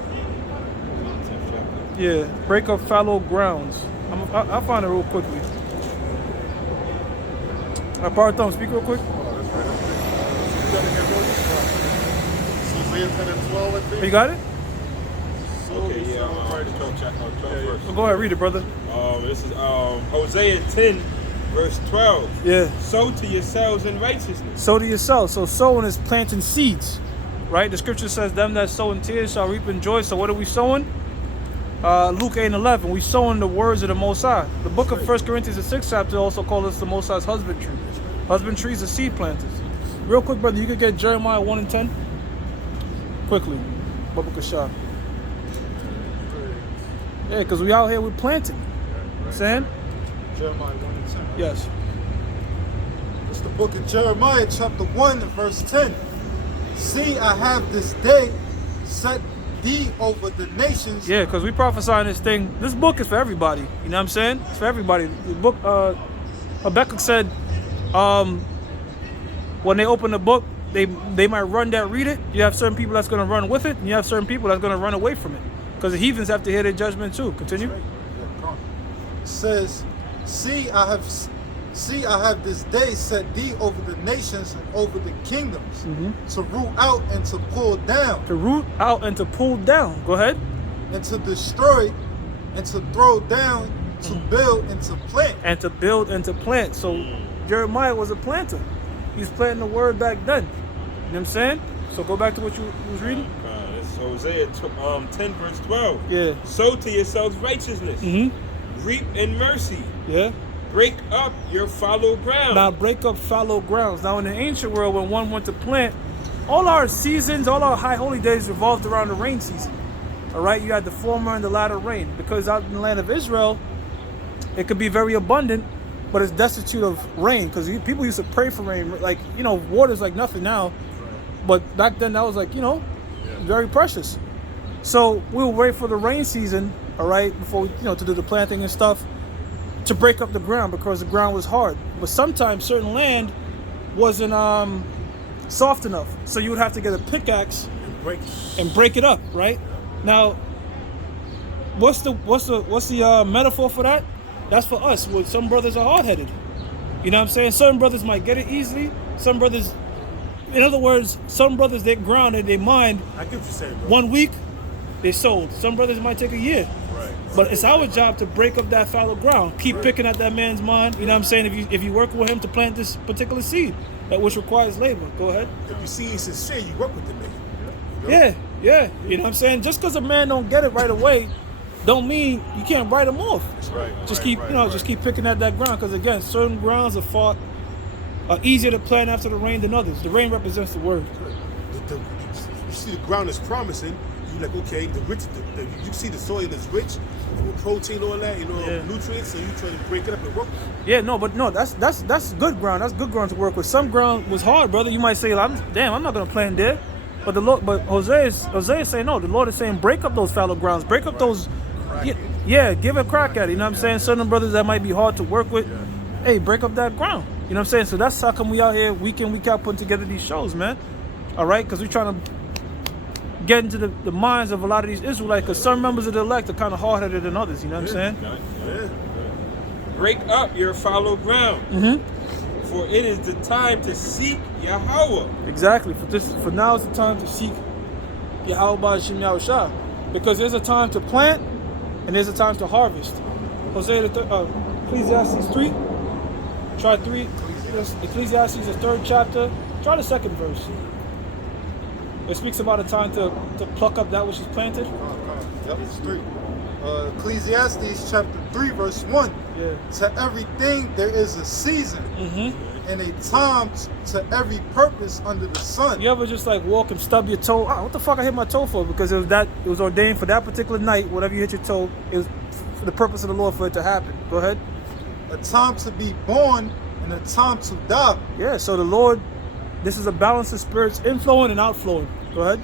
Yeah, break up fallow grounds. I'll find it real quickly. Power Thumb, speak real quick. Isaiah 10 and 12, I think. You got it? Okay, yeah, 12 verse. Well, go ahead, read it, brother. This is Hosea 10, verse 12. Yeah. Sow to yourselves in righteousness. Sow to yourself. So sowing is planting seeds, right? The scripture says, "Them that sow in tears shall reap in joy." So what are we sowing? Luke 8:11. We sowing the words of the Most High. The book of 1 Corinthians, the 6th chapter, also calls us the Most High's husbandry. Husbandry is the seed planters. Real quick, brother, you could get Jeremiah 1 and 10? Quickly. Baba Kashab. Yeah, because we out here with planting. Saying? Jeremiah 1 and 10. Yes. It's the book of Jeremiah, chapter 1, and verse 10. See, I have this day set thee over the nations. Yeah, because we prophesying this thing. This book is for everybody. You know what I'm saying? It's for everybody. The book, Habakkuk said, when they open the book, they might run that read it. You have certain people that's going to run with it, and you have certain people that's going to run away from it. Because the heathens have to hear their judgment too. Continue. It says, See, I have this day set thee over the nations and over the kingdoms, to root out and to pull down, To root out and to pull down. Go ahead. and to destroy, and to throw down, to build and to plant. And to build and to plant. So Jeremiah was a planter. He's planting the word back then. You know what I'm saying? So go back to what you was reading. It's Hosea 10, verse 12. Yeah. Sow to yourselves righteousness. Reap in mercy. Yeah. Break up your fallow ground. Now break up fallow grounds. Now in the ancient world, when one went to plant, all our seasons, all our high holy days revolved around the rain season. All right, you had the former and the latter rain. Because out in the land of Israel, it could be very abundant, but it's destitute of rain. Because people used to pray for rain. Like, you know, water's like nothing now. But back then, that was like, you know, very precious. So we will wait for the rain season, all right, before, you know, to do the planting and stuff, to break up the ground because the ground was hard. But sometimes certain land wasn't soft enough, so you would have to get a pickaxe and break it up, right? Now, what's the metaphor for that? That's for us. Well, some brothers are hard-headed. You know what I'm saying? Certain brothers might get it easily. Some brothers, in other words, some brothers, they grounded, they mind I get what you're saying, bro. 1 week, they sold. Some brothers might take a year. Right. But it's our job to break up that fallow ground. Keep picking at that man's mind. You know what I'm saying? If you work with him to plant this particular seed, that which requires labor. Go ahead. If you see he's sincere, you work with the nigga. You know? Yeah, yeah. You know what I'm saying? Just because a man don't get it right away, don't mean you can't write him off. Right. Just right, keep, right, you know, right. just keep picking at that ground. Because again, certain grounds are easier to plant after the rain than others. The rain represents the word. You see the ground is promising. You like, okay, you see the soil is rich with protein, all that, you know, Yeah. nutrients, and you try to break it up and work with it. Yeah, no, but no, that's good ground. That's good ground to work with. Some ground was hard, brother. You might say, I'm not gonna plant there. But the Lord, but Hosea is saying no. The Lord is saying break up those fallow grounds, break up those. Yeah, give it a crack at it. You know what I'm saying? Certain brothers that might be hard to work with. Hey, break up that ground. You know what I'm saying? So that's how come we out here week in, week out putting together these shows, man. All right, because we're trying to get into the minds of a lot of these Israelites. Because some members of the elect are kind of hard-headed than others. You know what I'm saying? Yeah. Break up your fallow ground. Mm-hmm. For it is the time to seek Yahweh. Exactly. For now is the time to seek Yahweh Ba'ashim Yahushua. Because there's a time to plant and there's a time to harvest. Ecclesiastes 3. Try 3. Ecclesiastes, the 3rd chapter. Try the 2nd verse. It speaks about a time to pluck up that which is planted. Yep, it's 3. Ecclesiastes chapter 3, verse 1. Yeah. To everything there is a season Mm-hmm. and a time to every purpose under the sun. You ever just like walk and stub your toe? Oh, what the fuck I hit my toe for? Because it was ordained for that particular night. Whatever you hit your toe, it was for the purpose of the Lord for it to happen. Go ahead. A time to be born and a time to die. Yeah, so the Lord, this is a balance of spirits inflowing and outflowing. Go ahead.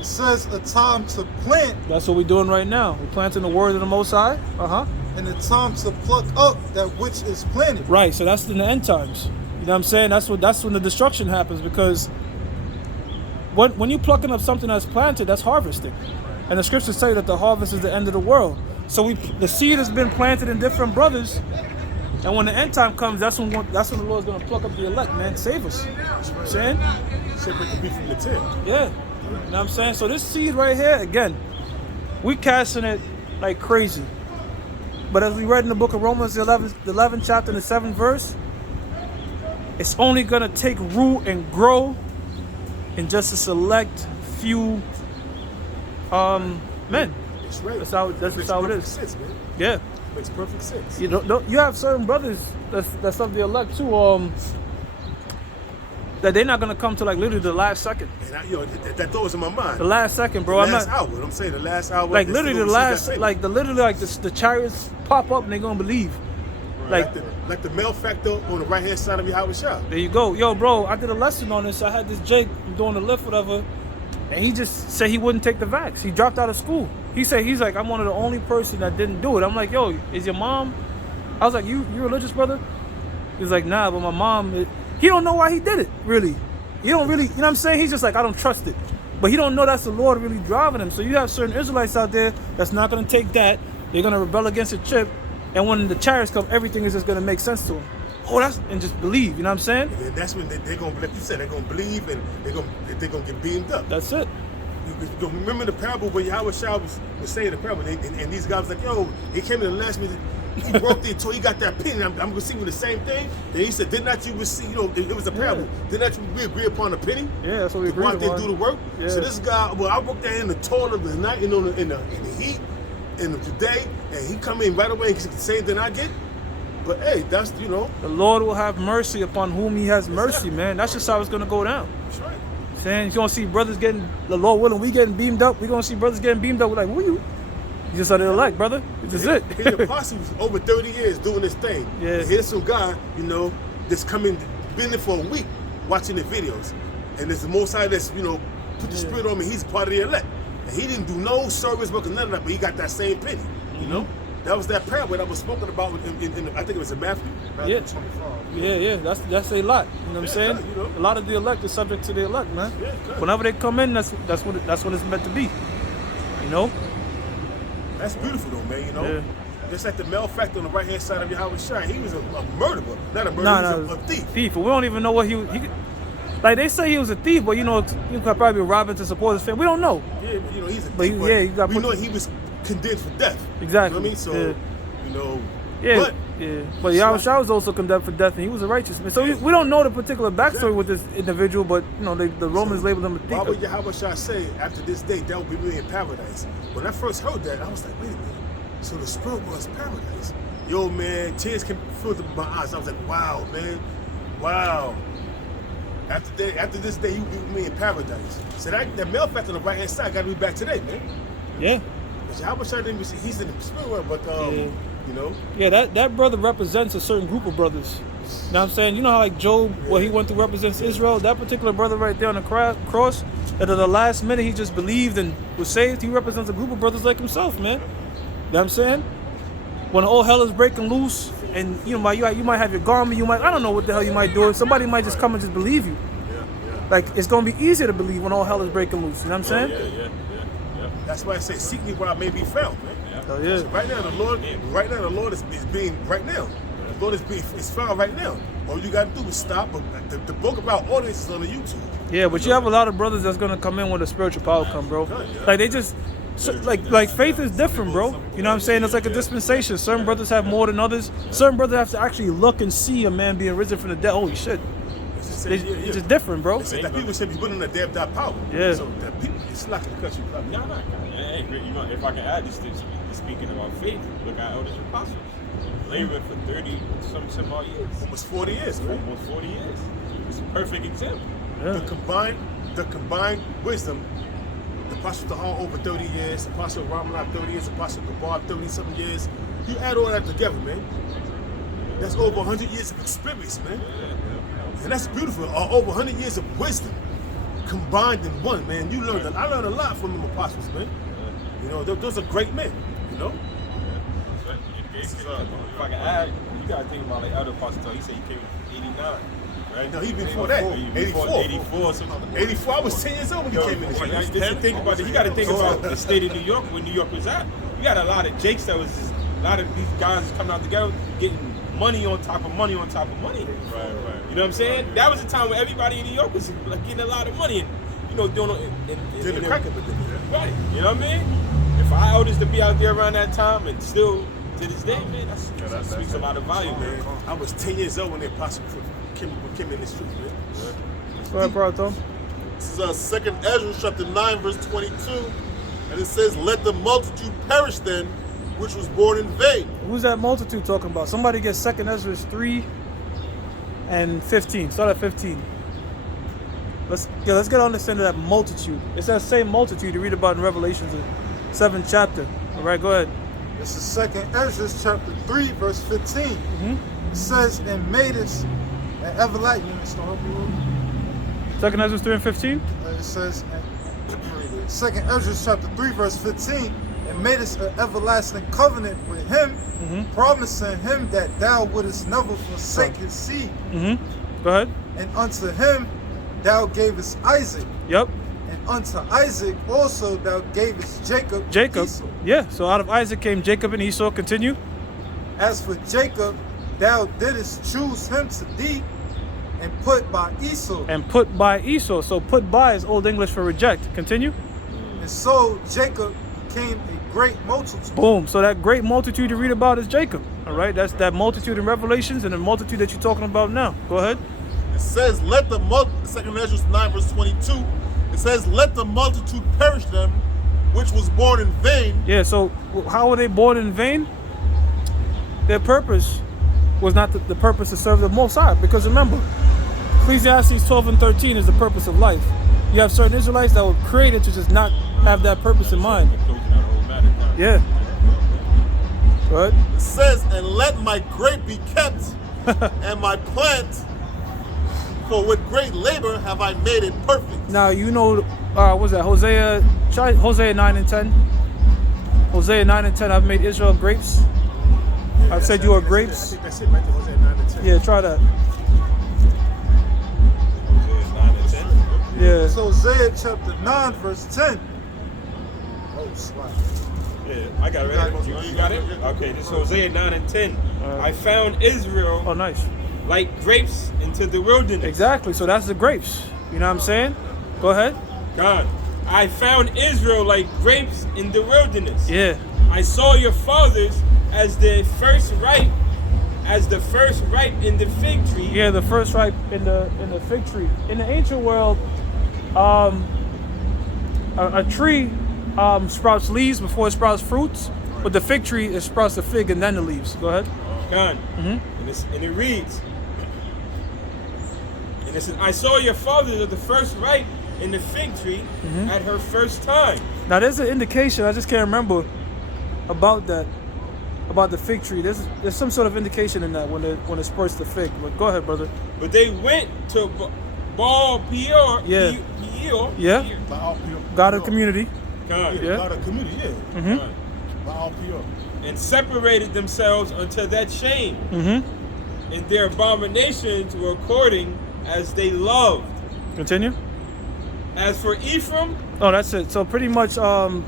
It says a time to plant That's what we're doing right now. We're planting the word of the Most High. Uh-huh. and a time to pluck up that which is planted. Right, so that's in the end times. You know what I'm saying? That's when the destruction happens, because when you're plucking up something that's planted, that's harvesting. And the scriptures say that the harvest is the end of the world. So the seed has been planted in different brothers, and when the end time comes, that's when the Lord's gonna pluck up the elect, man, save us. You know what I'm saying? Separate the beef from the tin. Yeah. You know what I'm saying? So this seed right here, again, we casting it like crazy. But as we read in the book of Romans, the 11th chapter and the 7th verse, it's only gonna take root and grow in just a select few men. That's right. That's how it Makes is. perfect sense, man. Yeah. Makes perfect sense. You don't you have certain brothers that's of the elect too, that they're not gonna come to like literally the last second. And that thought was in my mind. The last second, bro. The I'm last not hour. I'm saying the last hour. like they literally still the gonna receive last that payment. the chariots pop up and they're gonna believe. Like Like the male factor on the right hand side of your Howard shop. there you go. Yo, bro, I did a lesson on this. I had this Jake doing the lift, whatever, and he just said he wouldn't take the vax. He dropped out of school. He's like, I'm one of the only person that didn't do it. I'm like, yo, is your mom? I was like, you religious, brother? He's like, nah, but my mom, he don't know why he did it, really. He don't really, you know what I'm saying? He's just like, I don't trust it. But he don't know that's the Lord really driving him. So you have certain Israelites out there that's not going to take that. They're going to rebel against the chip. And when the chariots come, everything is just going to make sense to them. And just believe, you know what I'm saying? And then that's when they're going to, like you said, they're going to believe and they're going to get beamed up. That's it. You remember the parable where Yahweh Shah was saying the parable, and these guys was like, yo, he came in the last minute, he broke the toe, he got that pin, and I'm receiving the same thing. Then he said, did not you receive, it was a parable, did not you agree upon a penny? Yeah, that's what we to go out agreed there and upon. do the work? Yeah. So this guy, well, I worked there in the toil of the night, in the heat, in the day, and he come in right away and get the same thing I get. But hey, that's, The Lord will have mercy upon whom he has mercy, man. That's just how it's going to go down. That's right. Saying you're gonna see brothers getting, the Lord willing, we getting beamed up. We're gonna see brothers getting beamed up. We're like, who you? You just are the elect, brother. This is it. His apostle was over 30 years doing this thing. Yeah. And here's some guy, that's coming, been there for a week, watching the videos. And there's the Most High that's, put the spirit on me. He's part of the elect. And he didn't do no service work or none of that, but he got that same penny, That was that parable that was spoken about in I think it was in Matthew. Yeah. 25. Yeah. That's a lot. You know what I'm saying? A lot of the elect is subject to the elect, man. Yeah, good. Whenever they come in, that's what it's meant to be. That's beautiful though, man, Yeah. Just like the malefactor on the right hand side of Yahweh Shai, he was a murderer, not a murderer, Nah, he was a thief. Thief. We don't even know what he Like they say he was a thief, but you know, he could probably be robbing to support his family. We don't know. Yeah, but, you know, he's a But thief, yeah, you got we put- know he was condemned for death. Exactly. You know what I mean? So, Yeah. you know, Yeah, but yeah. But Yahushua was also condemned for death, and he was a righteous man. So we don't know the particular backstory with this individual, but you know, the Romans labeled him a why would thief. Yahweh Shai say, after this day, there will be me in paradise? When I first heard that, I was like, wait a minute. So the spirit was paradise. Yo, man, tears came filled up my eyes. I was like, wow, man. Wow. After this day, you will be with me in paradise. So that male factor on the right hand side got to be back today, man. Yeah, Because Yahweh Shai didn't even see, he's in the spirit world, but, Yeah. you know, yeah. That brother represents a certain group of brothers. You know what I'm saying? You know how like Job, what he went through represents Israel. That particular brother right there on the cross, that at the last minute he just believed and was saved. He represents a group of brothers like himself, man. You know what I'm saying? When all hell is breaking loose, and you might have your garment, I don't know what the hell you might do. Somebody might just come and just believe you. Like it's gonna be easier to believe when all hell is breaking loose. You know what I'm saying? that's why I say, seek me while I may be found, man. Oh yeah. So right now, the Lord is being right now. The Lord is found right now. All you gotta do is stop. But the book about audience is on the YouTube. Yeah, but you have a lot of brothers that's gonna come in when the spiritual power come, bro. Like they just like faith is different, bro. You know what I'm saying? It's like a dispensation. Certain brothers have more than others. Certain brothers have to actually look and see a man being risen from the dead. Holy shit. It's just different, bro. It said that people should be willing to dare that power. Yeah. So that people, it's not gonna cut you. No, no. Hey, you know, if I can add this, speaking about faith, look at elders and apostles. Laboring for 30-some odd years. Almost 40 years, man. Almost 40 years. It's a perfect example. Yeah. The combined wisdom, the Apostle Tahar over 30 years, Apostle Ramallah 30 years, Apostle Gabar 30-something years. You add all that together, man. That's over 100 years of experience, man. And that's beautiful. Over 100 years of wisdom combined in one, man. I learned a lot from them apostles, man. You know, those are great men, you know? If I can add, you gotta think about like other apostles. He said he came in 89. Right? No, he before that. 84. 84 something. 84, I was 10 years old when he came in. Well, just to think about it, you got to think about the state of New York, where New York was at. You got a lot of Jakes that was just, a lot of these guys coming out together, getting money on top of money on top of money. Right. You know what I'm saying? That was a time where everybody in New York was like, getting a lot of money and, you know, doing Did the cracker with it. right. You know what I mean? And for our elders to be out there around that time and still to this day, man, that speaks a lot of value, man. I was 10 years old when the apostle came in this truth, man. Go ahead, bro, Tom. This is 2nd Ezra chapter 9, verse 22. And it says, let the multitude perish then, which was born in vain. Who's that multitude talking about? Somebody get 2nd Ezra 3 and 15. Start at 15. Let's get on this end of that multitude. It's that same multitude you read about in Revelations, the 7th chapter. All right, go ahead. This is 2nd Ezra chapter 3, verse 15. It says, and made us an everlasting. You want me to help you with? 2nd Ezra 3 and 15. It says, 2nd Ezra chapter 3, verse 15, and made us an everlasting covenant with him, promising him that thou wouldest never forsake his seed. Go ahead. And unto him thou gavest Isaac, Yep. and unto Isaac also thou gavest Jacob. Jacob. Esau. Yeah. So out of Isaac came Jacob and Esau. Continue. As for Jacob, thou didst choose him to thee, and put by Esau. And put by Esau. So put by is Old English for reject. Continue. And so Jacob became a great multitude. Boom. So that great multitude you read about is Jacob. All right. That's that multitude in Revelations and the multitude that you're talking about now. Go ahead. It says, let the 2nd Ezra 9, verse 22. It says, let the multitude perish them, which was born in vain. Yeah. So how were they born in vain? Their purpose was not the purpose to serve the Most High. Because remember, Ecclesiastes 12 and 13 is the purpose of life. You have certain Israelites that were created to just not have that purpose in mind. Yeah. Go ahead. It says, and let my grape be kept, and my plant, for with great labor have I made it perfect. Now you know, what's that? Hosea 9 and 10. Hosea 9 and 10. I've made Israel grapes. I said you are I grapes. think that's it right there, Hosea 9 and 10. Yeah, try that. Yeah. So Hosea chapter 9, verse 10. Oh, slap. Yeah, I got it. Right? You got it? Okay, this is Hosea 9 and 10. I found Israel Oh, nice. like grapes into the wilderness. Exactly. So that's the grapes. You know what I'm saying? Go ahead. God, I found Israel like grapes in the wilderness. Yeah. I saw your fathers as the first ripe in the fig tree. Yeah, the first ripe in the fig tree. In the ancient world, a tree sprouts leaves before it sprouts fruits, but the fig tree it sprouts the fig and then the leaves. Go ahead. God, and it reads, and it says, I saw your fathers as the first ripe in the fig tree at her first time. Now there's an indication. I just can't remember about that, about the fig tree. There's some sort of indication in that when it sprouts the fig. But go ahead, brother. But they went to Baal Peor. Yeah. Peor. Yeah. Baal Peor. God of the community. God. Yeah. God of community, yeah. God. Baal Peor. And separated themselves unto that shame. And their abominations were according as they loved. Continue. As for Ephraim, Oh, that's it. So pretty much, the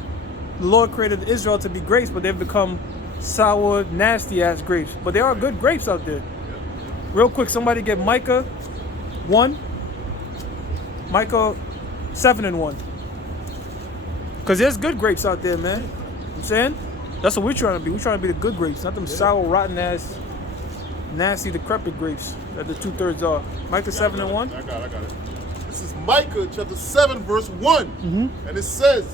Lord created Israel to be grapes, but they've become sour, nasty ass grapes. But there are good grapes out there. Real quick, somebody get Micah 1, Micah 7:1. Cause there's good grapes out there, man. You know what I'm saying? That's what we're trying to be. We're trying to be the good grapes, not them sour, rotten ass, nasty, decrepit grapes that the 2/3 are. Micah 7:1. I got it. This is Micah chapter 7, verse 1. And it says,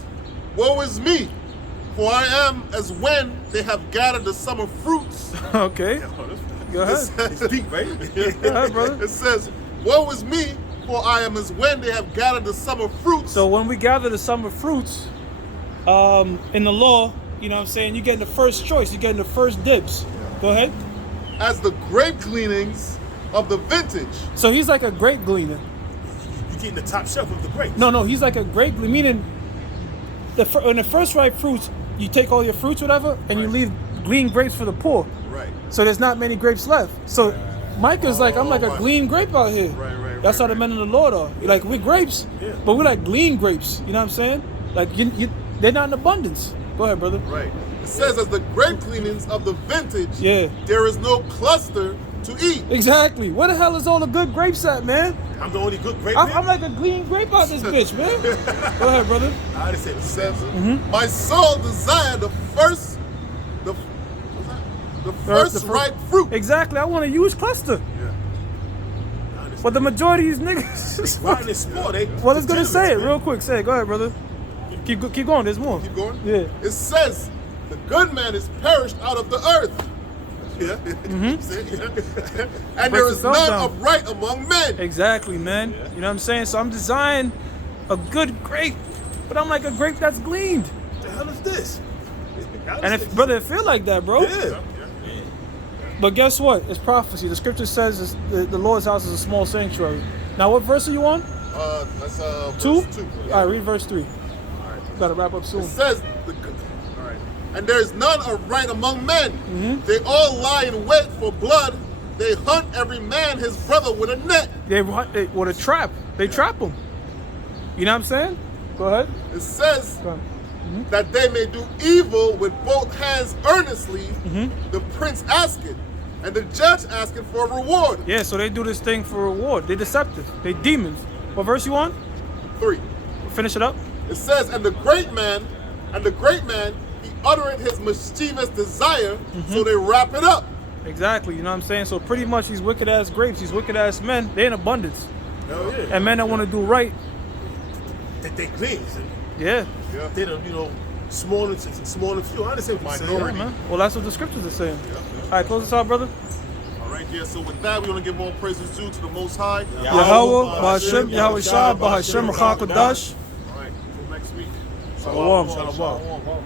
Woe is me, for I am as when they have gathered the summer fruits. Okay. Go ahead. It's deep, right? Go ahead, brother. It says, Woe is me, for I am as when they have gathered the summer fruits. So when we gather the summer fruits, in the law, you know what I'm saying, you're getting the first choice, you're getting the first dibs. Go ahead. As the grape gleanings of the vintage. So he's like a grape gleaner. You're getting the top shelf of the grapes. No, he's like a grape gleaner, meaning in the first ripe fruits, you take all your fruits, whatever, and you leave glean grapes for the poor. Right. So there's not many grapes left. So Micah's like, I'm like a right. glean grape out here. Right, That's how the men of the Lord are. Like, we're grapes, but we're like glean grapes. You know what I'm saying? Like, they're not in abundance. Go ahead, brother. Right. It says, as the grape gleanings of the vintage, Yeah. there is no cluster to eat. Exactly. Where the hell is all the good grapes at, man? I'm the only good grape I'm man. like a green grape out this bitch, man. Go ahead, brother. I didn't say It the says, same. my soul desired the first ripe fruit. Exactly. I want a huge cluster. But the majority of these niggas. Riding this sport, eh? Well, let's gonna say it man. real quick. Say it. Go ahead, brother. Keep going. There's more. Keep going? Yeah. It says, the good man is perished out of the earth. Yeah. And there Breaks is itself none down. upright among men. Exactly, man. You know what I'm saying? So I'm designing a good grape, but I'm like a grape that's gleaned. What the hell is this? And if brother, it feel like that, bro. Yeah. But guess what? It's prophecy. The scripture says the Lord's house is a small sanctuary. Now, what verse are you on? That's Two? verse 2. All right, read verse 3. Gotta wrap up soon. It says, and there is none upright among men. They all lie in wait for blood. They hunt every man his brother with a net. They with a trap. They trap them. You know what I'm saying? Go ahead. It says Go on. that they may do evil with both hands earnestly. The prince asketh, and the judge asketh for a reward. Yeah, so they do this thing for reward. They deceptive. They demons. What verse you on? 3. Finish it up. It says, and the great man, he uttereth his mischievous desire, so they wrap it up. Exactly. You know what I'm saying? So pretty much these wicked ass grapes, these wicked ass men, they in abundance. Hell yeah. And men that want to do right. That they clean. Yeah. They don't, small and few. I understand what you're saying. Yeah, man. Well, that's what the scriptures are saying. All right, close this out, brother. All right, yeah, so with that, we want to give all praises due to the Most High. Yahweh, Ba'ashem, Yahweh Shah, Ba'ashem, Rachak Kodash. All right, until next week. Shalom. Shalom.